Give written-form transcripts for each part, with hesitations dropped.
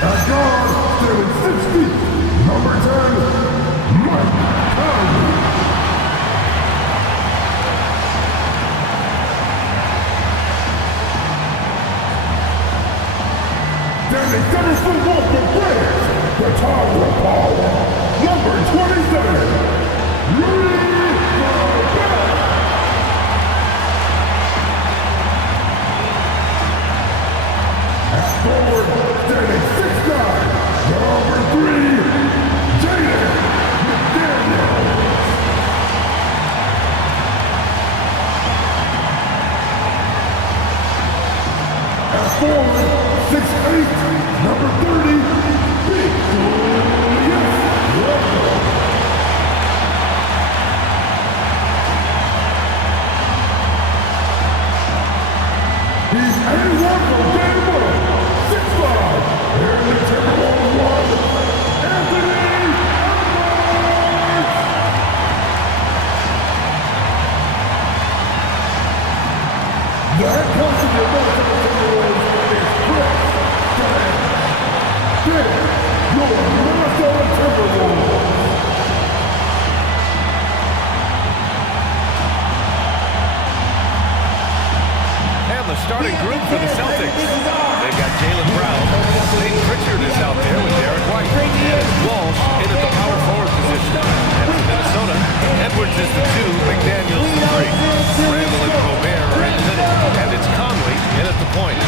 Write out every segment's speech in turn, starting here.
At guard, standing 6 feet, number 10, Mike Conley. Standing 7 foot 1 for Braves, the Tower Power, number 27, Lee Gobert. At forward, standing 6'9", number 3, Jaden McDaniels. At forward, 6'8", number 30, Big Julius Randle. He's 81 from game 1, 6'5", and the Timberwolves 1, Anthony Edwards. The head coach of the Minnesota Timberwolves is Chris Staggs. This, your Minnesota Timberwolves. And the starting group for the Celtics. They've got Jaylen Brown. Nate Pritchard is out there with Derek White. And Walsh in at the power forward position. And for Minnesota, Edwards is the 2, McDaniels the 3. Randle and Gobert are in the middle. And it's Conley in at the point.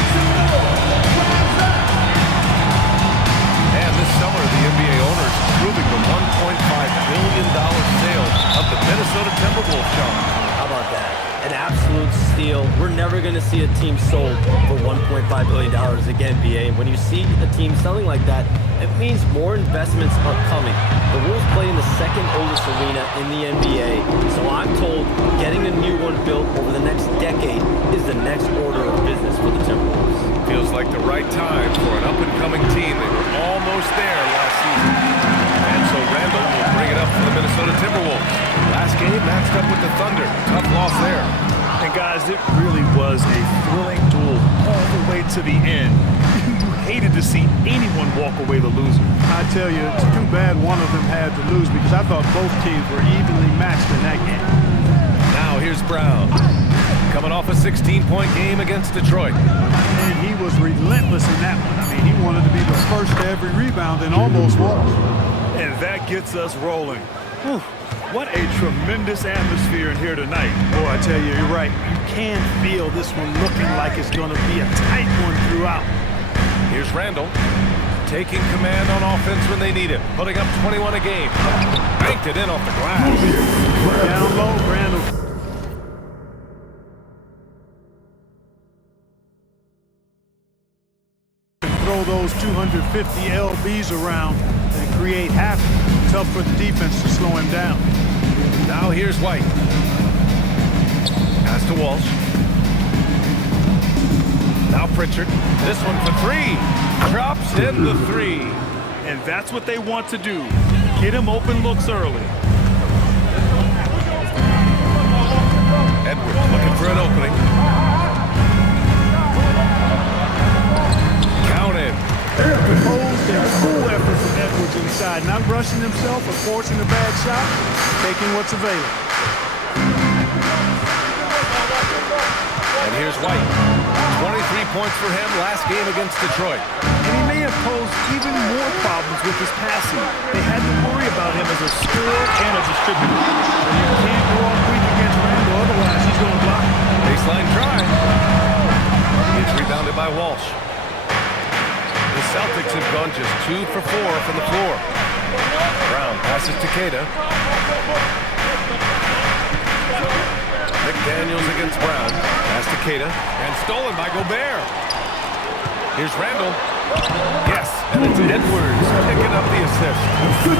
And this summer, the NBA owners approving the $1.5 billion sale of the Minnesota Timberwolves, Sean. How about that? An absolute steal. We're never going to see a team sold for $1.5 billion again, BA. And when you see a team selling like that, it means more investments are coming. The Wolves play in the second oldest arena in the NBA. So I'm told getting a new one built over the next decade is the next order of business for the Timberwolves. Feels like the right time for an up-and-coming team. They were almost there last season. And so Randle will bring it up for the Minnesota Timberwolves. Last game matched up with the Thunder. Tough loss there. And guys, it really was a thrilling duel all the way to the end. You hated to see anyone walk away the loser. I tell you, it's too bad one of them had to lose because I thought both teams were evenly matched in that game. Now here's Brown. Coming off a 16-point game against Detroit. And he was relentless in that one. I mean, he wanted to be the first to every rebound and almost was. And that gets us rolling. Whew. What a tremendous atmosphere in here tonight. Boy, I tell you, you're right. You can feel this one looking like it's going to be a tight one throughout. Here's Randle. Taking command on offense when they need it. Putting up 21 a game. Banked it in off the glass. Down low, Randle. Throw those 250 LBs around and create havoc. Tough for the defense to slow him down. Now here's White. Pass to Walsh. Now Pritchard. This one for 3. Drops in the 3. And that's what they want to do. Get him open looks early. Edwards looking for an opening. Counted. Composed and full effort from Edwards inside. Not rushing himself or forcing a bad shot. Taking what's available. And here's White. 23 points for him last game against Detroit. And he may have posed even more problems with his passing. They had to worry about him as a scorer and a distributor. And you can't go off weak against Randle, otherwise he's going to block. Baseline drive. It's rebounded by Walsh. The Celtics have gone just 2 for 4 from the floor. Brown passes to Queta. McDaniels against Brown. Pass to Queta. And stolen by Gobert. Here's Randle. Yes, and it's Edwards picking up the assist.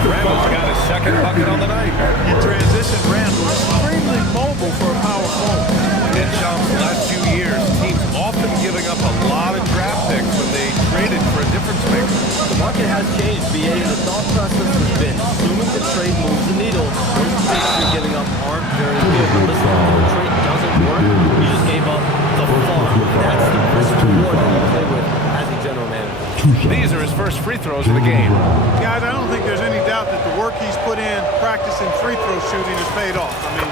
Randle's got his second bucket on the night. In transition, Randle extremely mobile for a power forward. In Chom's last few years, teams often giving up a lot of draft picks when they traded for a difference maker. The market has changed, BA, and the thought process has been assuming the trade moves the needle. Those picks you're giving up aren't very good. But listen, if the trade doesn't work, you just gave up the farm. That's the risk reward that you play with as a general manager. These are his first free throws of the game. Guys, I don't think there's any doubt that the work he's put in practicing free throw shooting has paid off. I mean,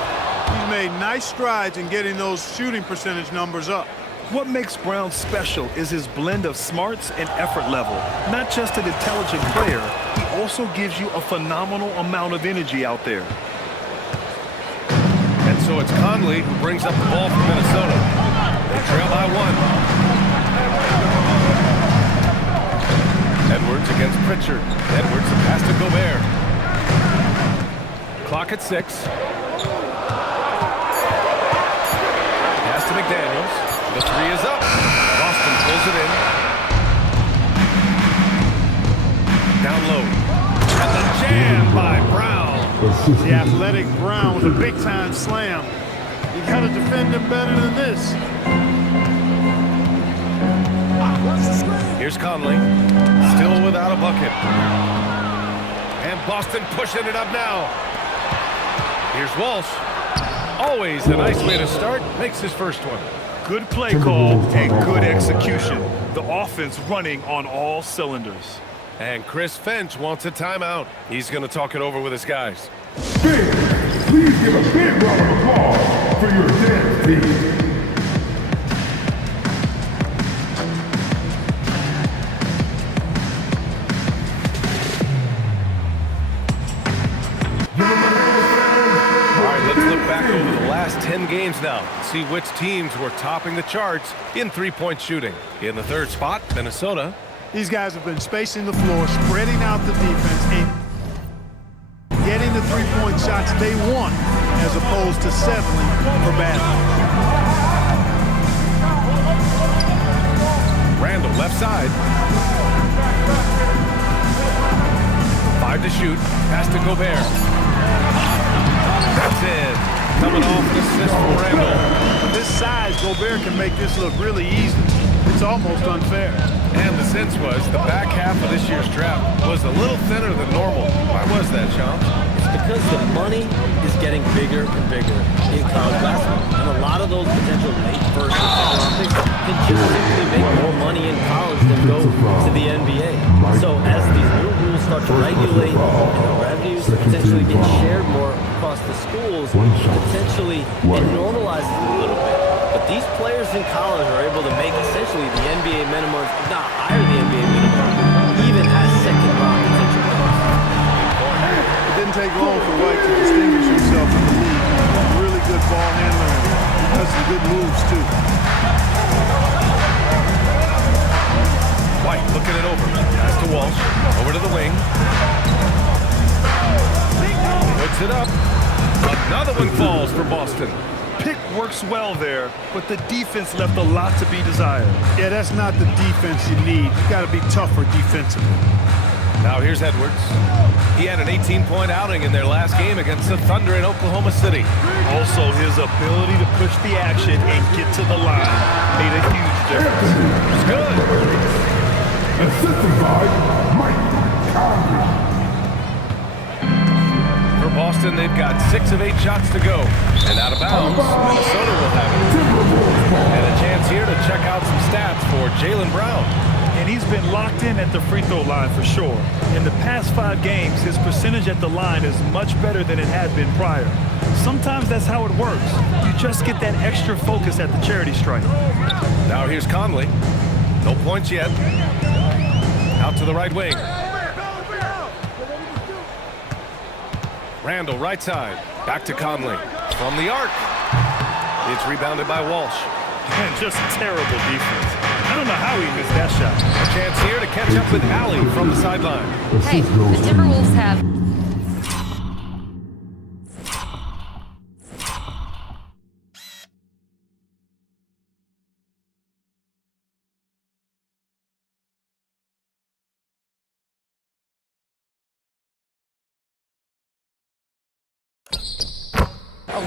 he's made nice strides in getting those shooting percentage numbers up. What makes Brown special is his blend of smarts and effort level. Not just an intelligent player, he also gives you a phenomenal amount of energy out there. And so it's Conley who brings up the ball for Minnesota. They trail by 1. Edwards against Pritchard. Edwards, the pass to Gobert. Clock at 6. Pass to McDaniels. The 3 is up. Boston pulls it in. Down low. And the jam by Brown. The athletic Brown with a big-time slam. You got to defend him better than this. Here's Conley. Still without a bucket. And Boston pushing it up now. Here's Walsh. Always a nice way to start. Makes his first one. Good play call and good execution. The offense running on all cylinders. And Chris Finch wants a timeout. He's going to talk it over with his guys. Big, please give a big round of applause for your dance team. Over the last 10 games now, see which teams were topping the charts in three-point shooting. In the third spot, Minnesota. These guys have been spacing the floor, spreading out the defense, and getting the three-point shots they want as opposed to settling for bad ones. Randall left side. 5 to shoot. Pass to Gobert. That's it. Coming off the assist from Randall. With this size, Gobert can make this look really easy. It's almost unfair. And the sense was the back half of this year's draft was a little thinner than normal. Why was that, Sean? It's because the money is getting bigger and bigger in college basketball. And a lot of those potential late first and second round picks can just simply make more money in college than go to the NBA. So as these new rules start to regulate and the revenues potentially get shared more across the schools, potentially it normalizes a little bit. But these players in college are able to make essentially the NBA minimum, if not higher the NBA minimum, even as second round potential players. It didn't take long for White to distinguish himself in the league. Really good ball handler. He does some good moves, too. White looking it over. Pass to Walsh. Over to the wing. Puts it up. Another one falls for Boston. Pick works well there, but the defense left a lot to be desired. Yeah, that's not the defense you need. You got to be tougher defensively. Now here's Edwards. He had an 18-point outing in their last game against the Thunder in Oklahoma City. Also, his ability to push the action and get to the line made a huge difference. It's good. Assisted by Mike Conley. For Boston, they've got 6 of 8 shots to go. And out of bounds, Minnesota will have it. And a chance here to check out some stats for Jaylen Brown. And he's been locked in at the free throw line for sure. In the past 5 games, his percentage at the line is much better than it had been prior. Sometimes that's how it works. You just get that extra focus at the charity stripe. Now here's Conley. No points yet. Out to the right wing. Randall, right side. Back to Conley. From the arc. It's rebounded by Walsh. And just terrible defense. I don't know how he missed that shot. A chance here to catch up with Allie from the sideline. Hey, the Timberwolves have...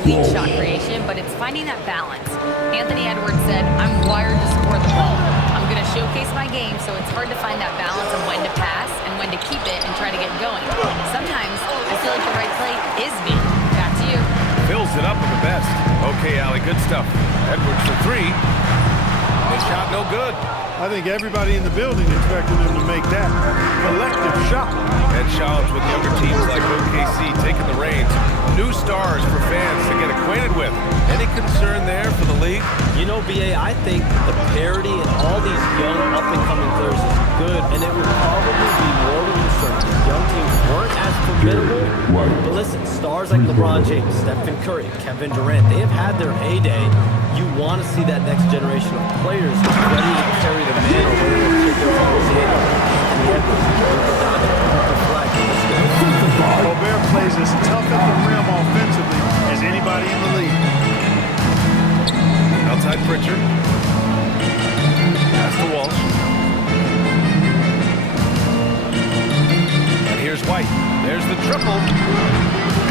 elite shot creation, but it's finding that balance. Anthony Edwards said, I'm wired to score the ball. I'm going to showcase my game, so it's hard to find that balance of when to pass and when to keep it and try to get going. Sometimes I feel like the right play is me. Back to you. Fills it up with the best. Okay, Allie, good stuff. Edwards for 3. They shot no good. I think everybody in the building expected him to make that collective shot. And challenge with younger teams like OKC taking the reins. New stars for fans to get acquainted with. Any concern there for the league? You know, BA, I think the parity in all these young up-and-coming players is good, and it would probably be more of a concern if young teams weren't as formidable. But listen, stars like LeBron James, Stephen Curry, Kevin Durant, they have had their heyday. You want to see that next generation of players ready to carry the mantle, whether it's Anthony Edwards, Luka Doncic, Cooper Fleck. Gobert plays as tough at the rim offensively as anybody in the league. Outside Pritchard. Pass to Walsh. And here's White. There's the triple.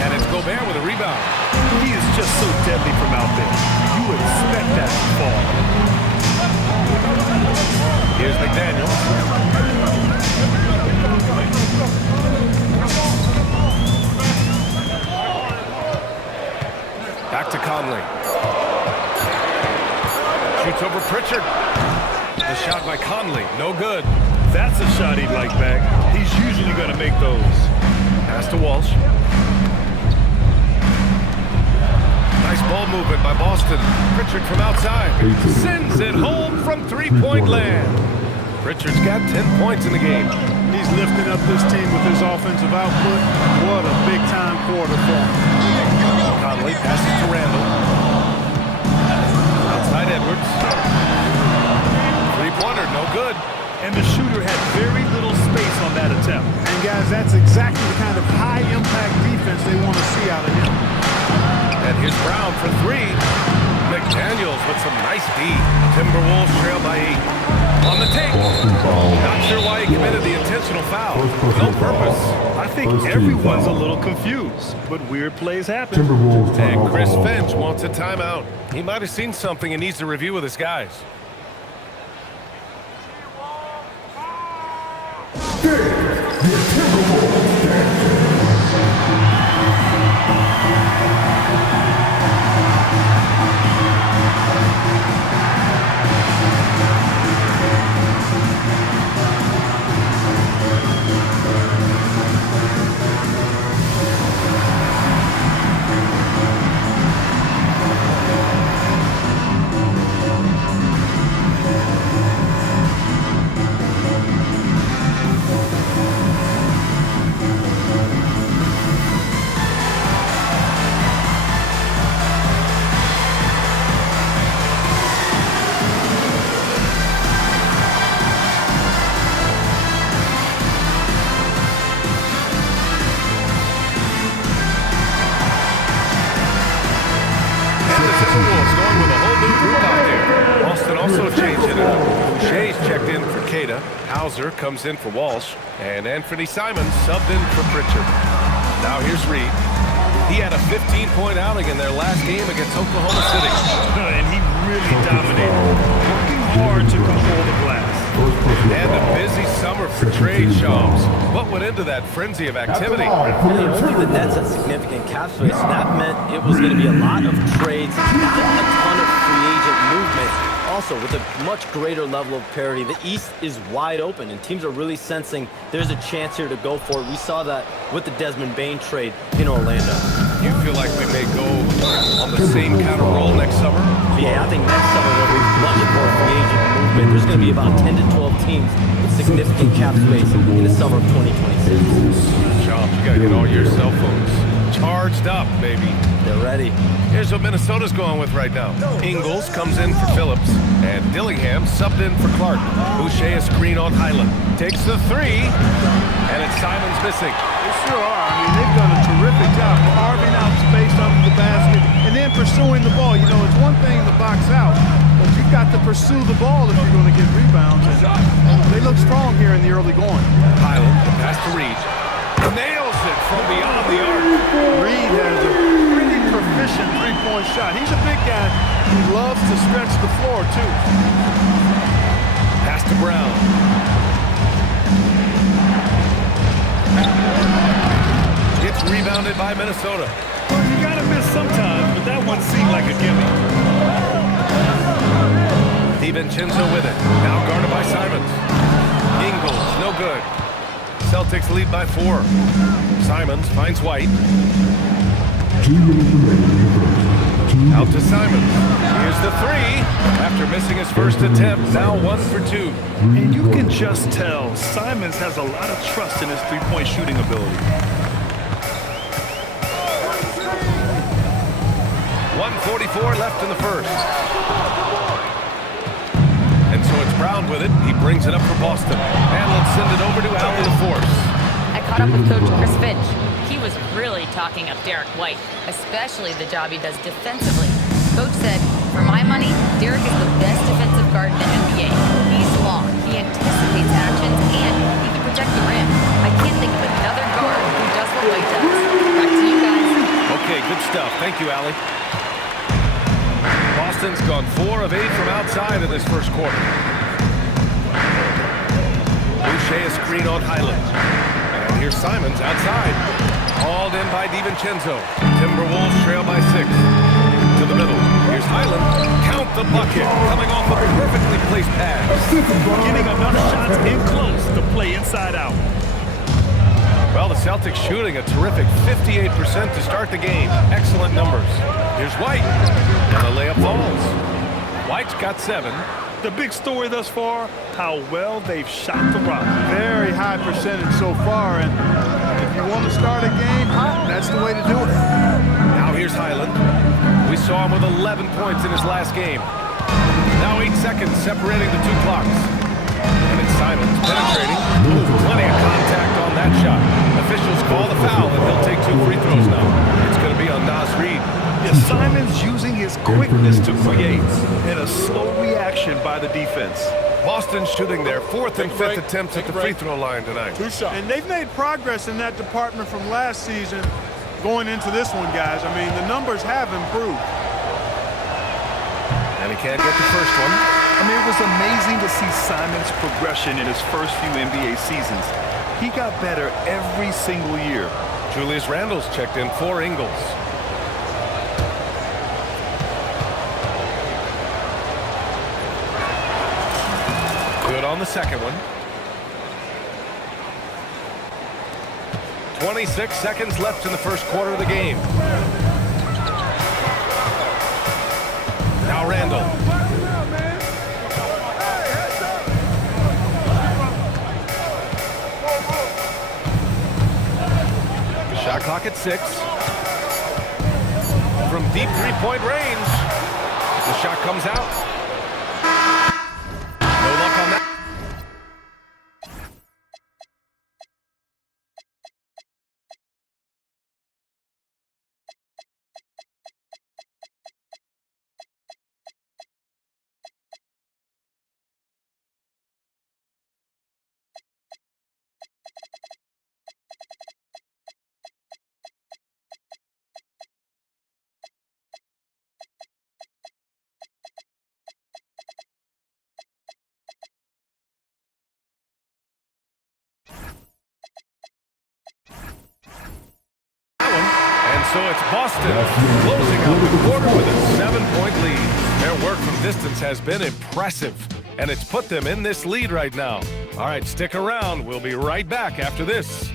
And it's Gobert with a rebound. He is just so deadly from out there. You would expect that to fall. Here's McDaniel. Back to Conley. Shoots over Pritchard. The shot by Conley, no good. That's a shot he'd like back. He's usually going to make those. Pass to Walsh. Nice ball movement by Boston. Pritchard from outside. Sends it home from three-point land. Pritchard's got 10 points in the game. He's lifting up this team with his offensive output. What a big-time quarter for him. Conley passes to Randall. Outside Edwards. Three-pointer, no good. And the shooter had very little space on that attempt. And guys, that's exactly the kind of high-impact defense they want to see out of him. And here's Brown for three. McDaniels with some nice D. Timberwolves trail by 8. On the take. Not sure why he committed the intentional foul. No purpose. I think everyone's a little confused, but weird plays happen. And Chris Finch wants a timeout. He might have seen something and needs to review with his guys. Timberwolves going with a whole new group out there. Boston also changing it up. Shea's checked in for Queta. Hauser comes in for Walsh. And Anthony Simons subbed in for Pritchard. Now here's Reed. He had a 15-point outing in their last game against Oklahoma City. And he really dominated, working hard to control the glass. And a busy summer for trade shops. What went into that frenzy of activity? Really, only the Nets had significant cap space. That meant it was going to be a lot of trades, not a ton of free agent movement. Also, with a much greater level of parity, the East is wide open, and teams are really sensing there's a chance here to go for it. We saw that with the Desmond Bane trade in Orlando. You feel like we may go on the same kind of roll next summer? Yeah, I think next summer there'll be much more free agent movement. There's going to be about 10 to 12 teams with significant cap space in the summer of 2026. Chomp, you got to get all your cell phones charged up, baby. They're ready. Here's what Minnesota's going with right now. Ingles comes in for Phillips, and Dillingham subbed in for Clark. Boucher a screen on Highland. Takes the three, and it's Simons missing. They sure are. I mean, they've done a terrific job carving out space under the basket and then pursuing the ball. You know, it's one thing to box out, but you've got to pursue the ball if you're going to get rebounds. And they look strong here in the early going. Highland, pass to Reed. Nails it from beyond the arc. Reed has a pretty proficient three-point shot. He's a big guy who loves to stretch the floor, too. Pass to Brown. It's rebounded by Minnesota. Well, you gotta miss sometimes, but that one seemed like a gimme. DiVincenzo with it. Now guarded by Simons. Ingles, no good. Celtics lead by 4. Simons finds White. 2 minutes remaining in the first. 2 Out to Simons. Here's the 3. After missing his first attempt, now 1 for 2. And you can just tell Simons has a lot of trust in his three-point shooting ability. 1:44 left in the first. And so it's Brown with it. He brings it up for Boston. And let's send it over to Al LaForce. I caught up with Coach Chris Finch. He was really talking up Derek White, especially the job he does defensively. Coach said, for my money, Derek is the best defensive guard in the NBA. He's long, he anticipates actions, and he can protect the rim. I can't think of another guard who does what White does. Back to you guys. Okay, good stuff. Thank you, Allie. Boston's gone 4 of 8 from outside in this first quarter. Boucher a screen on Highland. And here's Simons outside. Hauled in by DiVincenzo. Timberwolves trail by 6. To the middle. Here's Highland. Count the bucket. Coming off a perfectly placed pass. Getting enough shots in close to play inside out. Well, the Celtics shooting a terrific 58% to start the game. Excellent numbers. Here's White. And the layup falls. White's got 7. The big story thus far, how well they've shot the rock. Very high percentage so far, and if you want to start a game hot, that's the way to do it. Now here's Highland. We saw him with 11 points in his last game. Now 8 seconds separating the 2 clocks. And it's Simons penetrating. Ooh, plenty of contact on that shot. Officials call the foul, and he'll take 2 free throws now. It's going to be on Naz Reid. Yeah, Simons using his quickness to create and a slow reaction by the defense. Boston shooting their 4th and 5th attempts at the free throw line tonight. And they've made progress in that department from last season going into this one, guys. I mean, the numbers have improved. And he can't get the first one. I mean, it was amazing to see Simons' progression in his first few NBA seasons. He got better every single year. Julius Randle's checked in for Ingles. Good on the second one. 26 seconds left in the first quarter of the game. Now Randle. Shot clock at 6. From deep three-point range. The shot comes out. No luck on that. So it's Boston closing out the quarter with a 7-point lead. Their work from distance has been impressive, and it's put them in this lead right now. All right, stick around. We'll be right back after this.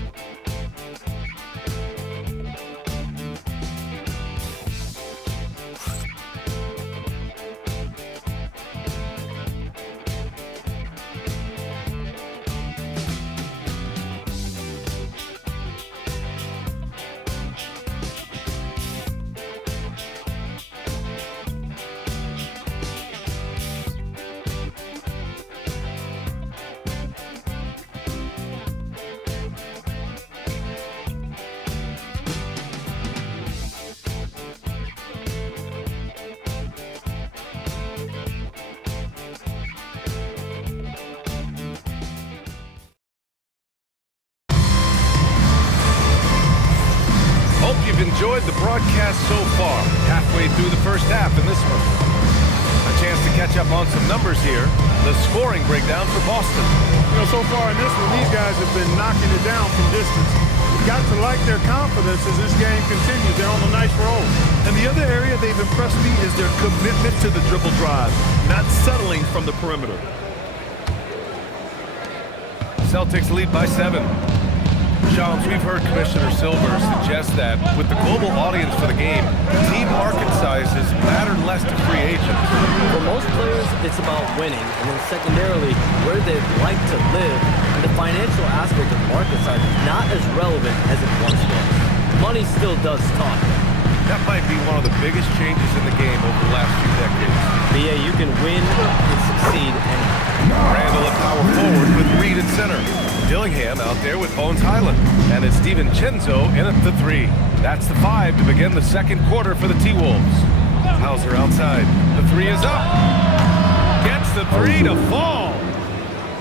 Enjoyed the broadcast so far. Halfway through the first half in this one. A chance to catch up on some numbers here. The scoring breakdown for Boston. You know, so far in this one, these guys have have been knocking it down from distance. You've got to like their confidence as this game continues. They're on a nice roll. And the other area they've impressed me is their commitment to the dribble drive, not settling from the perimeter. Celtics lead by 7. Shams, we've heard Commissioner Silver suggest that with the global audience for the game, team market sizes matter less to free agents. For most players, it's about winning, and then secondarily, where they'd like to live. And the financial aspect of market size is not as relevant as it once was. Money still does talk. That might be one of the biggest changes in the game over the last few decades. But yeah, you can win and succeed anywhere. Randall at power forward with Reed at center. Dillingham out there with Bones Highland. And it's DiVincenzo in at the 3. That's the 5 to begin the second quarter for the T-Wolves. Hauser outside. The 3 is up. Gets the 3 to fall.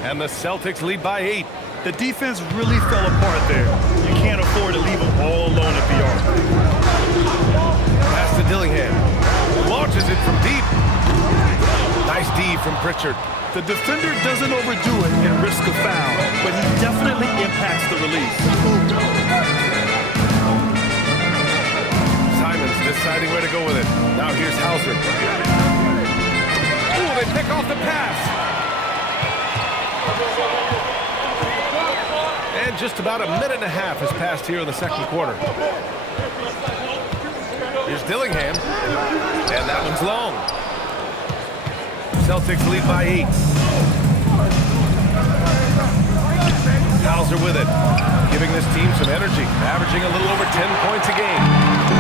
And the Celtics lead by 8. The defense really fell apart there. You can't afford to leave them all alone at the arc. Pass to Dillingham. Launches it from deep. Nice D from Pritchard. The defender doesn't overdo it and risk a foul, but he definitely impacts the release. Simons deciding where to go with it. Now here's Hauser. Ooh, they pick off the pass. And just about a minute and a half has passed here in the second quarter. Here's Dillingham. And that one's long. Celtics lead by 8. Hauser with it, giving this team some energy, averaging a little over 10 points a game.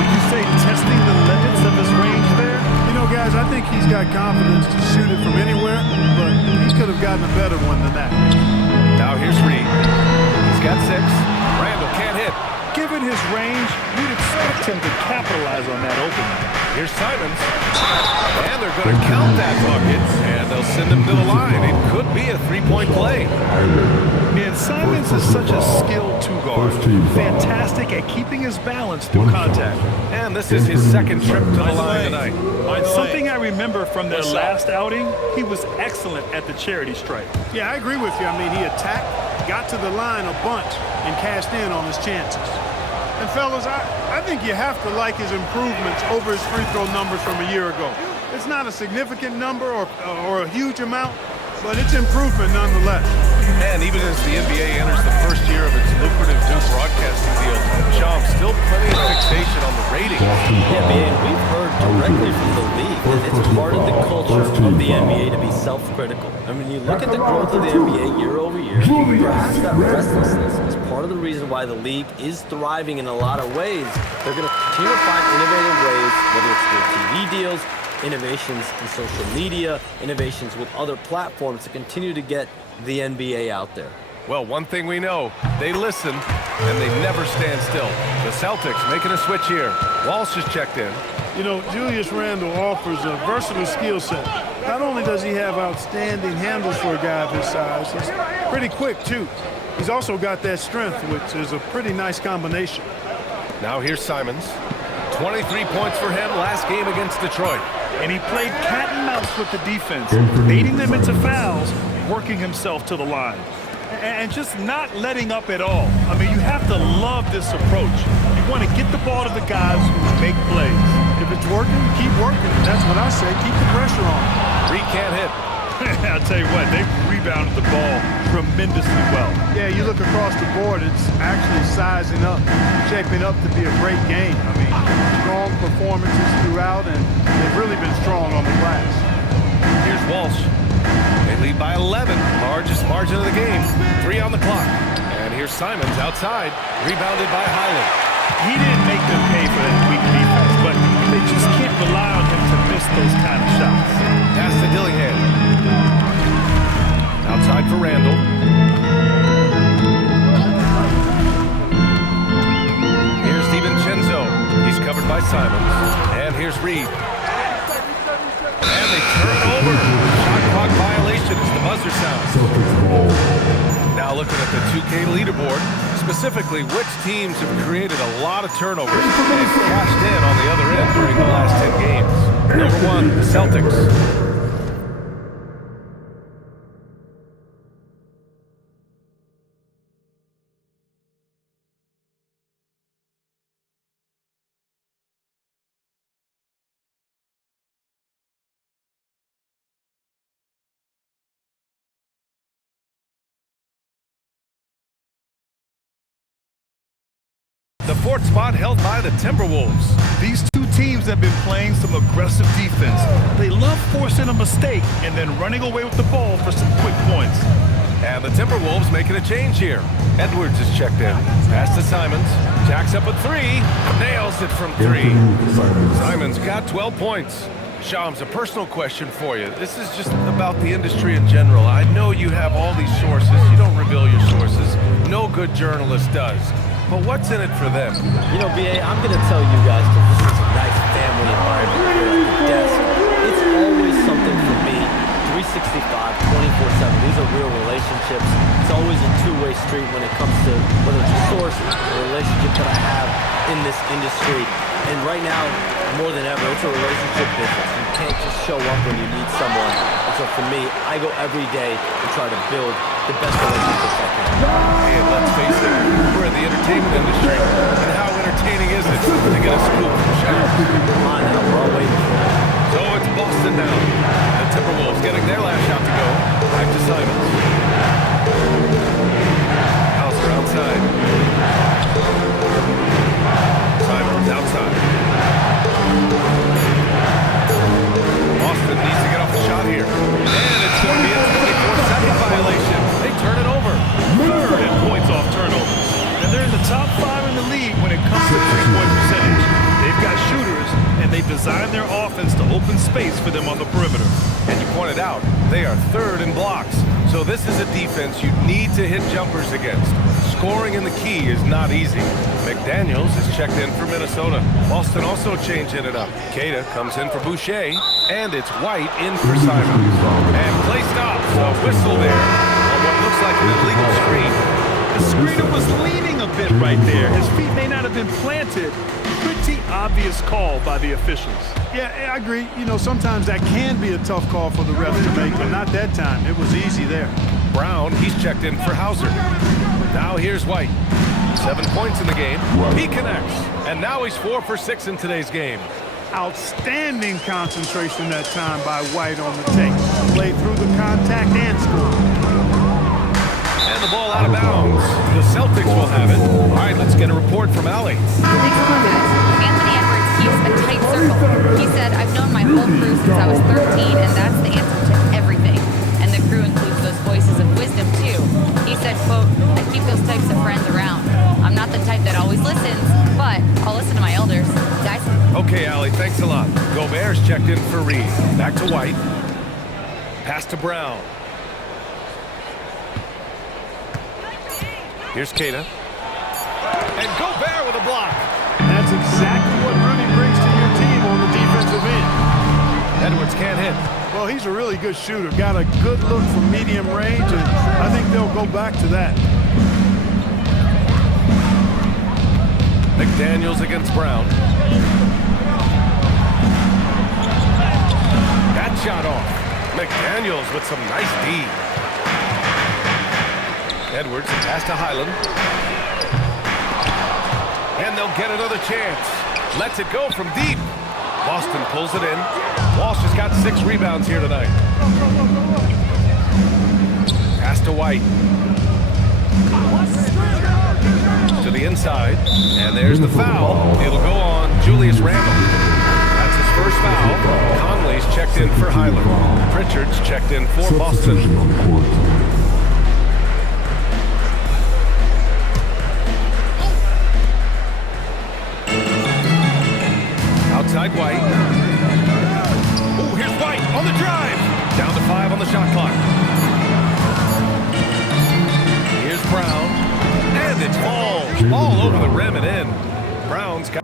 Would you say testing the limits of his range there? You know, guys, I think he's got confidence to shoot it from anywhere, but he could have gotten a better one than that. Now here's Reed. He's got 6. Randall can't hit. Given his range, you'd expect him to capitalize on that opening. Here's Simons. And they're going to count that bucket, and they'll send him to the line. It could be a 3-point play. Man, Simons is such a skilled two-guard. Fantastic at keeping his balance through contact. And this is his second trip to the line tonight. Something I remember from their last outing, he was excellent at the charity stripe. Yeah, I agree with you. I mean, he attacked, got to the line a bunch, and cashed in on his chances. And fellas, I think you have to like his improvements over his free throw numbers from a year ago. It's not a significant number or a huge amount, but it's improvement nonetheless. And even as the NBA enters the first year of its lucrative new broadcasting deal, Shams, still plenty of fixation on the rating. Yeah, and we've heard directly from the league that it's part of the culture of the NBA to be self-critical. I mean, you look at the growth of the NBA year over year, perhaps that restlessness is part of the reason why the league is thriving in a lot of ways. They're going to continue to find innovative ways, whether it's through TV deals, innovations in social media, innovations with other platforms to continue to get the NBA out there. Well, one thing we know, they listen and they never stand still. The Celtics making a switch here. Walsh is checked in. You know, Julius Randle offers a versatile skill set. Not only does he have outstanding handles for a guy of his size, he's pretty quick, too. He's also got that strength, which is a pretty nice combination. Now here's Simons. 23 points for him last game against Detroit. And he played cat and mouse with the defense, baiting them into fouls, working himself to the line, and just not letting up at all. I mean, you have to love this approach. You want to get the ball to the guys who make plays. If it's working, keep working. That's what I say. Keep the pressure on. Reed can't hit. I'll tell you what, they've rebounded the ball tremendously well. Yeah, you look across the board, it's actually sizing up, shaping up to be a great game. I mean, strong performances throughout, and they've really been strong on the glass. Here's Walsh. They lead by 11, largest margin of the game. 3 on the clock. And here's Simons outside, rebounded by Highland. He didn't make them pay for that weak defense, but they just can't rely on him to miss those kind of shots. Pass to Dillingham. Outside for Randall. Here's DiVincenzo. He's covered by Simons. And here's Reed. And they turn it over. Shot clock violation as the buzzer sounds. Now looking at the 2K leaderboard, specifically which teams have created a lot of turnovers and cashed in on the other end during the last 10 games. Number 1, the Celtics. fourth spot held by the Timberwolves. These two teams have been playing some aggressive defense. They love forcing a mistake and then running away with the ball for some quick points. And the Timberwolves making a change here. Edwards is checked in. Pass to Simons. Jacks up a three. Nails it from three. Simons got 12 points. Shams, a personal question for you. This is just about the industry in general. I know you have all these sources. You don't reveal your sources. No good journalist does. But what's in it for them? You know, B.A., I'm going to tell you guys, because this is a nice family environment here at the desk. It's always something for me. 365, 24/7. These are real relationships. It's always a two-way street when it comes to whether it's a source or a relationship that I have in this industry. And right now, more than ever, it's a relationship business. You can't just show up when you need someone. And so for me, I go every day to try to build the best relationships I can. Hey, let's face it, we're in the entertainment industry. And how entertaining is it to get a scoop from Shams? Come on now, we're all waiting for it. So it's Boston now. The Timberwolves getting their last shot to go. Back to Simons. Hauser outside. Simons outside. Boston needs to get off the shot here. And it's going to be a 24-second violation. They turn it over. Third in points off turnovers. And they're in the top 5 in the league when it comes to three-point percentage. They've got shooters, and they designed their offense to open space for them on the perimeter. And you pointed out, they are third in blocks. So this is a defense you need to hit jumpers against. Scoring in the key is not easy. McDaniels is checked in for Minnesota. Boston also changing it up. Queta comes in for Boucher, and it's White in for Simons. And play stops. A whistle there on what looks like an illegal screen. The screener was leaning a bit right there. His feet may not have been planted. Pretty obvious call by the officials. Yeah, I agree. You know, sometimes that can be a tough call for the refs to make, but not that time. It was easy there. Brown, he's checked in for Hauser. Now here's White. 7 points in the game. He connects. And now he's 4 for 6 in today's game. Outstanding concentration that time by White on the take. Played through the contact and scored. And the ball out of bounds. The Celtics will have it. All right, let's get a report from Allie. Anthony Edwards keeps a tight circle. He said, I've known my whole crew since I was 13, and that's the answer to everything. And the crew includes those voices of wisdom, too. He said, quote, I keep those types of friends around. I'm not the type that always listens, but I'll listen to my elders. Guys? Okay, Allie, thanks a lot. Gobert's checked in for Reed. Back to White. Pass to Brown. Here's Queta. And Gobert with a block. That's exactly what running brings to your team on the defensive end. Edwards can't hit. Well, he's a really good shooter. Got a good look from medium range, and I think they'll go back to that. McDaniels against Brown. That shot off. McDaniels with some nice D. Edwards, a pass to Highland. And they'll get another chance. Lets it go from deep. Boston pulls it in. Walsh has got 6 rebounds here tonight. Pass to White. To the inside. And there's the foul. It'll go on Julius Randle. That's his first foul. Conley's checked in for Highland. Pritchard's checked in for Boston. Outside White. Oh, here's White on the drive. Down to 5 on the shot clock. Here's Brown. And it falls all over the rim and in. Brown's got...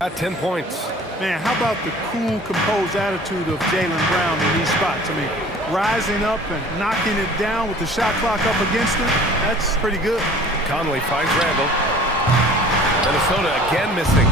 Got 10 points. Man, how about the cool, composed attitude of Jaylen Brown in these spots? I mean, rising up and knocking it down with the shot clock up against him, that's pretty good. Conley finds Randle. Minnesota again missing.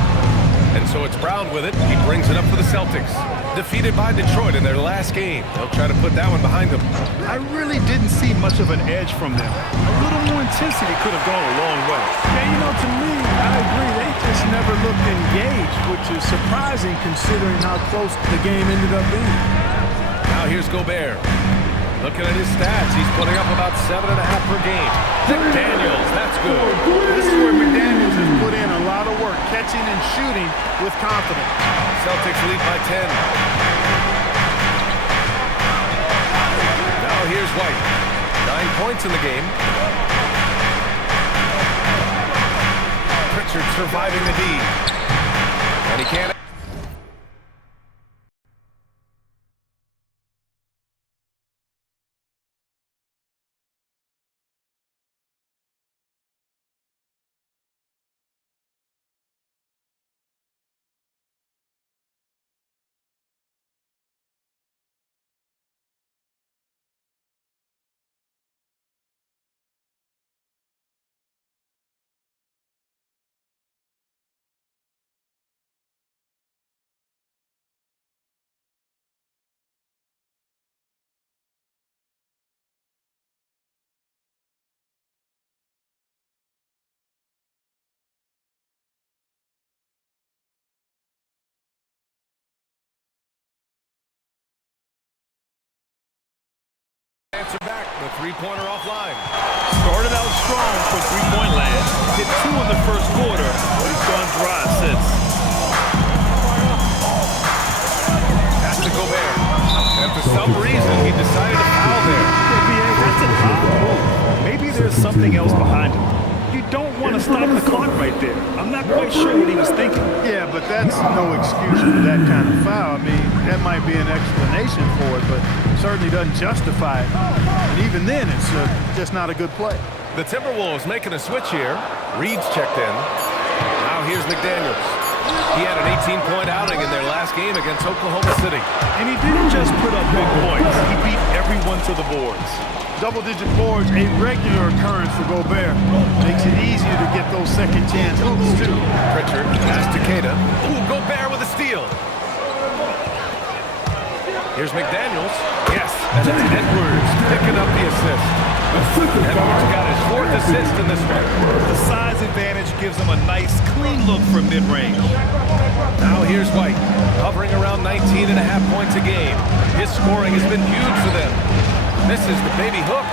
And so it's Brown with it. He brings it up for the Celtics. Defeated by Detroit in their last game. They'll try to put that one behind them. I really didn't see much of an edge from them. A little more intensity could have gone a long way. Yeah, you know, to me, I agree. They just never looked engaged, which is surprising considering how close the game ended up being. Now here's Gobert. Looking at his stats, he's putting up about 7.5 per game. McDaniels, that's good. This is where McDaniels has put in a lot of work, catching and shooting with confidence. Celtics lead by 10. Now here's White. 9 points in the game. Pritchard surviving the D. And he can't. Answer back, the three-pointer offline. Started out strong for three-point land. Hit 2 in the first quarter, but he's gone dry since. Pass to Gobert. And for some reason, he decided to foul there. That's an odd move. Maybe there's something else behind it. You don't want to stop the clock right there. I'm not quite sure what he was thinking. Yeah, but that's no excuse for that kind of foul. I mean, that might be an explanation for it, but certainly doesn't justify it. And even then, it's just not a good play. The Timberwolves making a switch here. Reed's checked in. Now here's McDaniels. He had an 18-point outing in their last game against Oklahoma City. And he didn't just put up big points. He beat everyone to the boards. Double-digit boards, a regular occurrence for Gobert. Makes it easier to get those second chance hoops, too. Pritchard pass to Queta. Ooh, Gobert with a steal. Here's McDaniels. Yes, and it's Edwards picking up the assist. Edwards got his 4th assist in this one. The size advantage gives him a nice, clean look from mid-range. Now here's White, hovering around 19.5 points a game. His scoring has been huge for them. Misses the baby hook.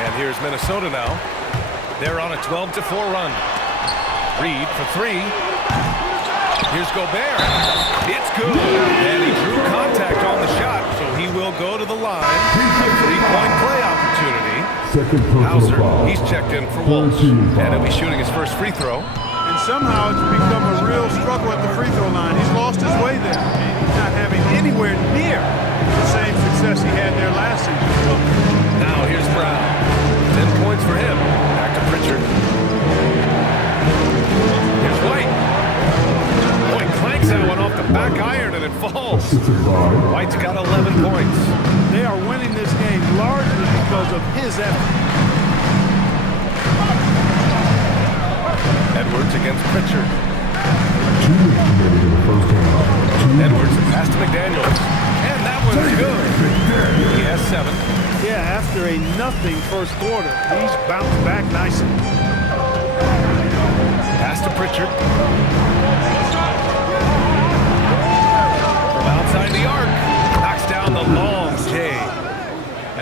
And here's Minnesota now. They're on a 12-4 run. Reed for 3. Here's Gobert. It's good. And he drew contact on the shot, so he will go to the line. A 3-point play opportunity. Hauser, he's checked in for Wolves. And he'll be shooting his first free throw. And somehow it's become a real struggle at the free throw line. He's lost his way there. I mean, he's not having anywhere near the same success he had there last season. Now here's Brown. 10 points for him. Back to Pritchard. Here's White. Boy, clanks that one off the back iron and it falls. White's got 11 points. They are winning this game largely because of his effort. Edwards against Pritchard. Edwards pass to McDaniels. And that one's good. He has 7. Yeah, after a nothing first quarter, he's bounced back nicely. Pass to Pritchard. From outside the arc. Knocks down the long J.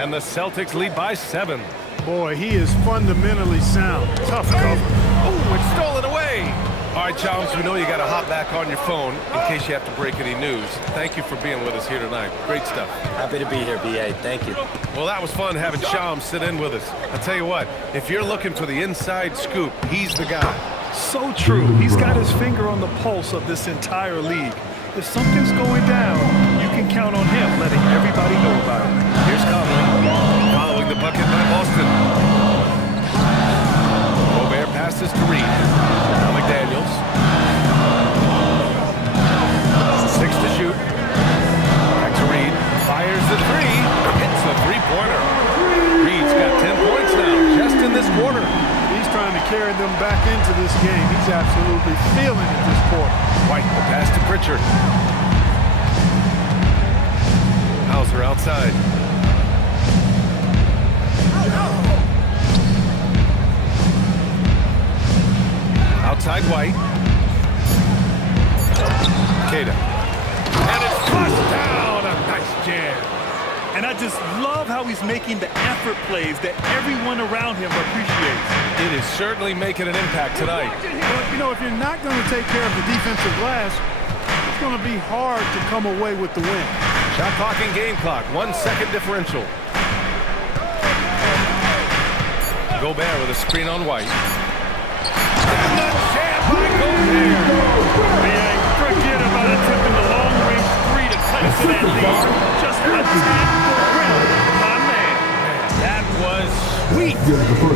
And the Celtics lead by 7. Boy, he is fundamentally sound. Tough cover. Oh, it's stolen away. All right, Chums, we know you got to hop back on your phone in case you have to break any news. Thank you for being with us here tonight. Great stuff. Happy to be here, B.A. Thank you. Well, that was fun having Chums sit in with us. I'll tell you what, if you're looking for the inside scoop, he's the guy. So true. He's got his finger on the pulse of this entire league. If something's going down, you can count on him letting everybody know about it. Here's Conley, following the bucket by Boston. Gobert passes to Reed. Now McDaniels. 6 to shoot. Back to Reed. Fires the 3. Hits the three-pointer. Reed's got 10 points now, just in this quarter. He's trying to carry them back into this game. He's absolutely feeling it this quarter. White, the pass to Pritchard. Hauser outside. Outside White. Queta. And it's flushed down. A nice jam. And I just love how he's making the effort plays that everyone around him appreciates. It is certainly making an impact tonight. Well, you know, if you're not going to take care of the defensive glass, it's going to be hard to come away with the win. Shot clock and game clock, 1 second differential. Gobert with a screen on White. And the jam by Gobert. Forget about attempting the long-range three to cut into that lead. Just attack the rim, my man. That was sweet.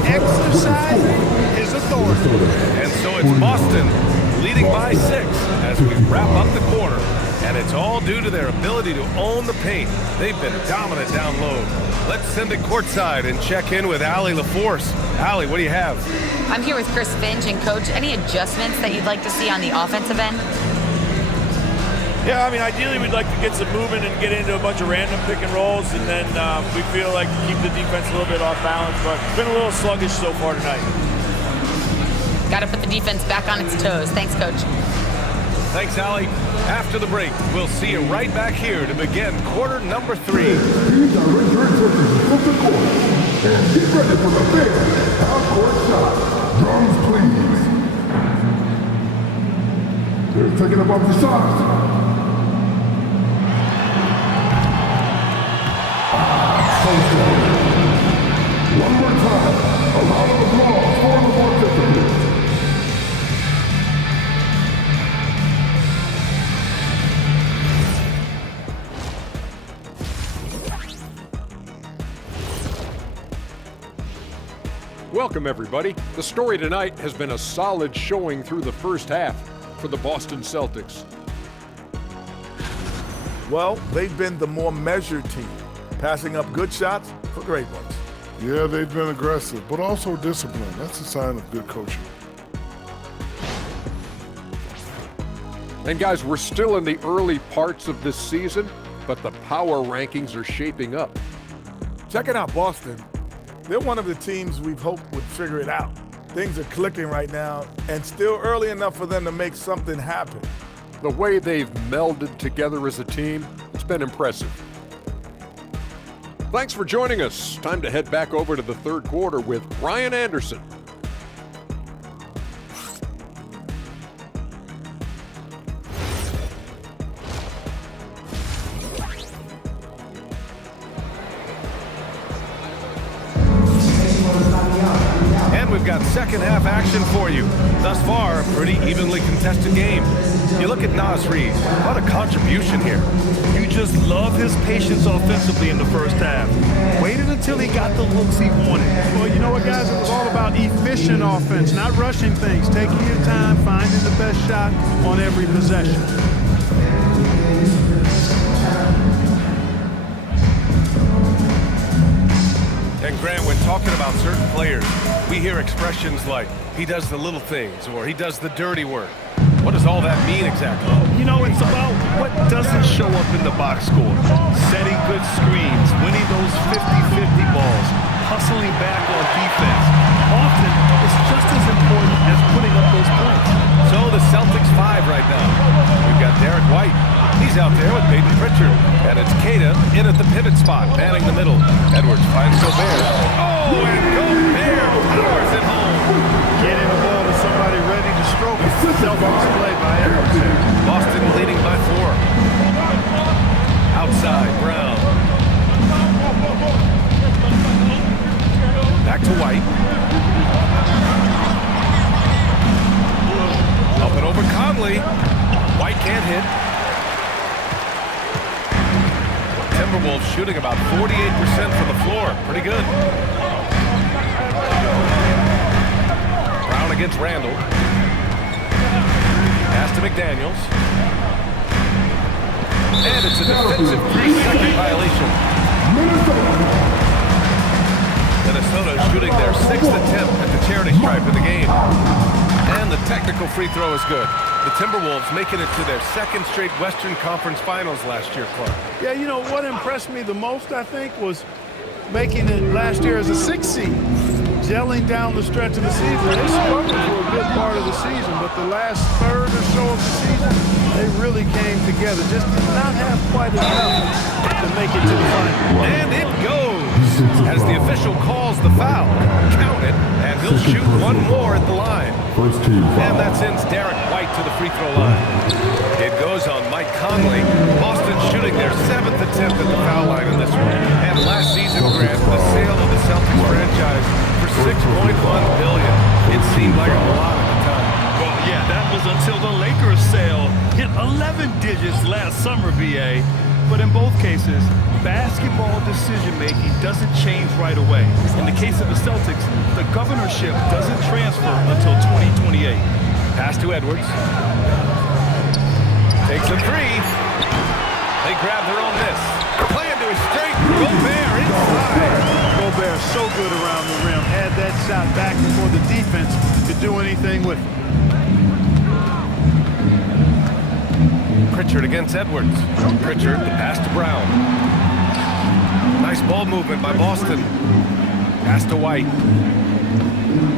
Exercising his authority. And so it's Boston leading by 6 as we wrap up the quarter. And it's all due to their ability to own the paint. They've been dominant down low. Let's send it courtside and check in with Allie LaForce. Allie, what do you have? I'm here with Chris Finch, and Coach, any adjustments that you'd like to see on the offensive end? Yeah, I mean, ideally we'd like to get some movement and get into a bunch of random pick and rolls, and then we feel like keep the defense a little bit off balance, but it's been a little sluggish so far tonight. Got to put the defense back on its toes. Thanks, Coach. Thanks, Allie. After the break, we'll see you right back here to begin quarter number 3. Please direct your attention to the court. And get ready for the big half-court shot. Drums, please. They're taking up the shots. One more time, a round of applause for the participants. Welcome, everybody. The story tonight has been a solid showing through the first half for the Boston Celtics. Well, they've been the more measured team, passing up good shots for great ones. Yeah, they've been aggressive, but also disciplined. That's a sign of good coaching. And guys, we're still in the early parts of this season, but the power rankings are shaping up. Checking out Boston. They're one of the teams we've hoped would figure it out. Things are clicking right now, and still early enough for them to make something happen. The way they've melded together as a team, it's been impressive. Thanks for joining us. Time to head back over to the third quarter with Ryan Anderson. And we've got second half action for you. Thus far, a pretty evenly contested game. You look at Naz Reid, what a contribution here. You just love his patience offensively in the first half. Waited until he got the looks he wanted. Well, you know what, guys? It was all about efficient offense, not rushing things, taking your time, finding the best shot on every possession. And Grant, when talking about certain players, we hear expressions like, he does the little things, or he does the dirty work. What does all that mean exactly? You know, it's about what doesn't show up in the box score. Setting good screens, winning those 50-50 balls, hustling back on defense. Often, it's just as important as putting up those points. So the Celtics 5 right now. We've got Derek White. He's out there with Peyton Pritchard. And it's Queta in at the pivot spot, manning the middle. Edwards finds Gobert. Oh, and Gobert powers it home. Getting the ball to somebody ready to stroke it. Celtics play by Edwards. Boston leading by 4. Outside, Brown. Back to White. Up and over Conley. White can't hit. Timberwolves shooting about 48% from the floor. Pretty good. Brown against Randall. Pass to McDaniels. And it's a defensive 3-second violation. Minnesota shooting their 6th attempt at the charity stripe of the game. And the technical free throw is good. The Timberwolves making it to their 2nd straight Western Conference Finals last year, Clark. Yeah, you know, what impressed me the most, I think, was making it last year as a 6th seed. Gelling down the stretch of the season. They struggled for a good part of the season, but the last third or so of the season, they really really came together. Just did not have quite enough to make it to the final. And it goes as the official calls the foul. Count it, and he'll shoot one more at the line. First team And foul. that sends Derek White to the free throw line. It goes on Mike Conley. Boston shooting their 7th attempt at the foul line in this one. And last season, Grant, the sale of the Celtics franchise for $6.1 billion. It seemed like a lot at the time. Well, yeah, that was until the Lakers sale hit 11 digits last summer, BA. But in both cases, basketball decision-making doesn't change right away. In the case of the Celtics, the governorship doesn't transfer until 2028. Pass to Edwards. Takes a three. They grab their own miss. Playing to his straight. Gobert inside. Gobert so good around the rim. Had that shot back before the defense could do anything with it. Pritchard against Edwards. Pritchard, the pass to Brown. Nice ball movement by Boston. Pass to White.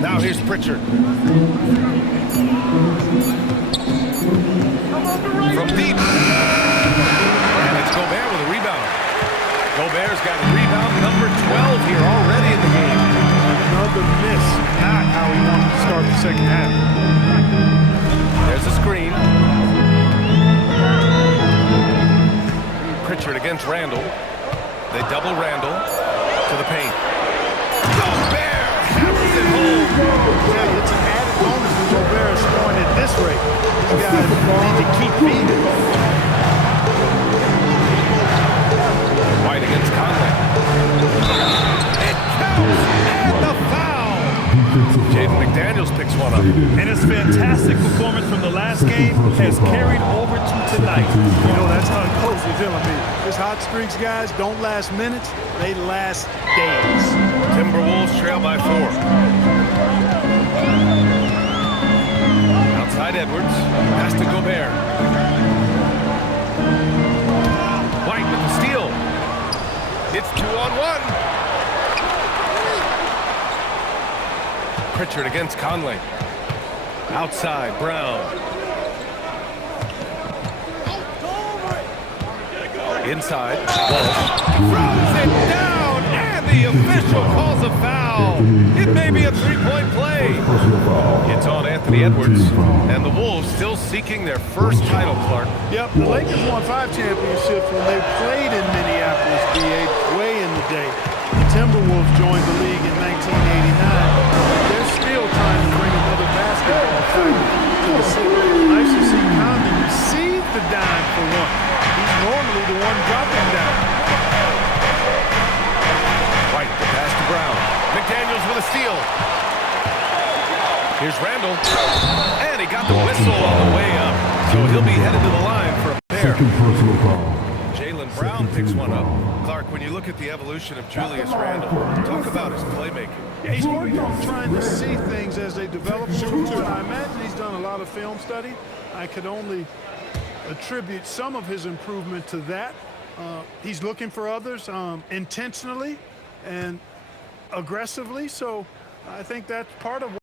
Now here's Pritchard. From deep. And it's Gobert with a rebound. Gobert's got rebound number 12 here already in the game. Another miss. Not how he wanted to start the second half. There's a screen. Pritchard against Randall. They double Randall to the paint. Gobert hammers it home. Yeah, it's an added bonus when Gobert is scoring at this rate. These guys need to keep feeding. White against Conley. It counts, and the foul. Jaden McDaniels picks one up. And his fantastic performance from the last game has carried over to tonight. You know, that's how Coach was telling me. His hot streaks, guys, don't last minutes. They last days. Timberwolves trail by 4. Outside Edwards. Pass to Gobert. White with the steal. It's 2-on-1. Pritchard against Conley. Outside, Brown. Inside, Walsh throws it down, and the official calls a foul. It may be a three-point play. It's on Anthony Edwards, and the Wolves still seeking their first title, Clark. Yep, the Lakers won 5 championships when they played in Minneapolis, BA, way in the day. The Timberwolves joined the league in 1989. They're still trying to bring another basketball title to the city. Nice to see Conley receive the dime for one. He's normally the one dropping down. White, the pass to Brown. McDaniels with a steal. Here's Randall. And he got the whistle on the way up. So he'll be headed to the line for a pair. Second personal foul. Jaylen Brown picks one up. Clark, when you look at the evolution of Julius Randle, talk about his playmaking. Yeah, he's working on trying to see things as they develop. And I imagine he's done a lot of film study. I could only attribute some of his improvement to that. He's looking for others intentionally and aggressively. So I think that's part of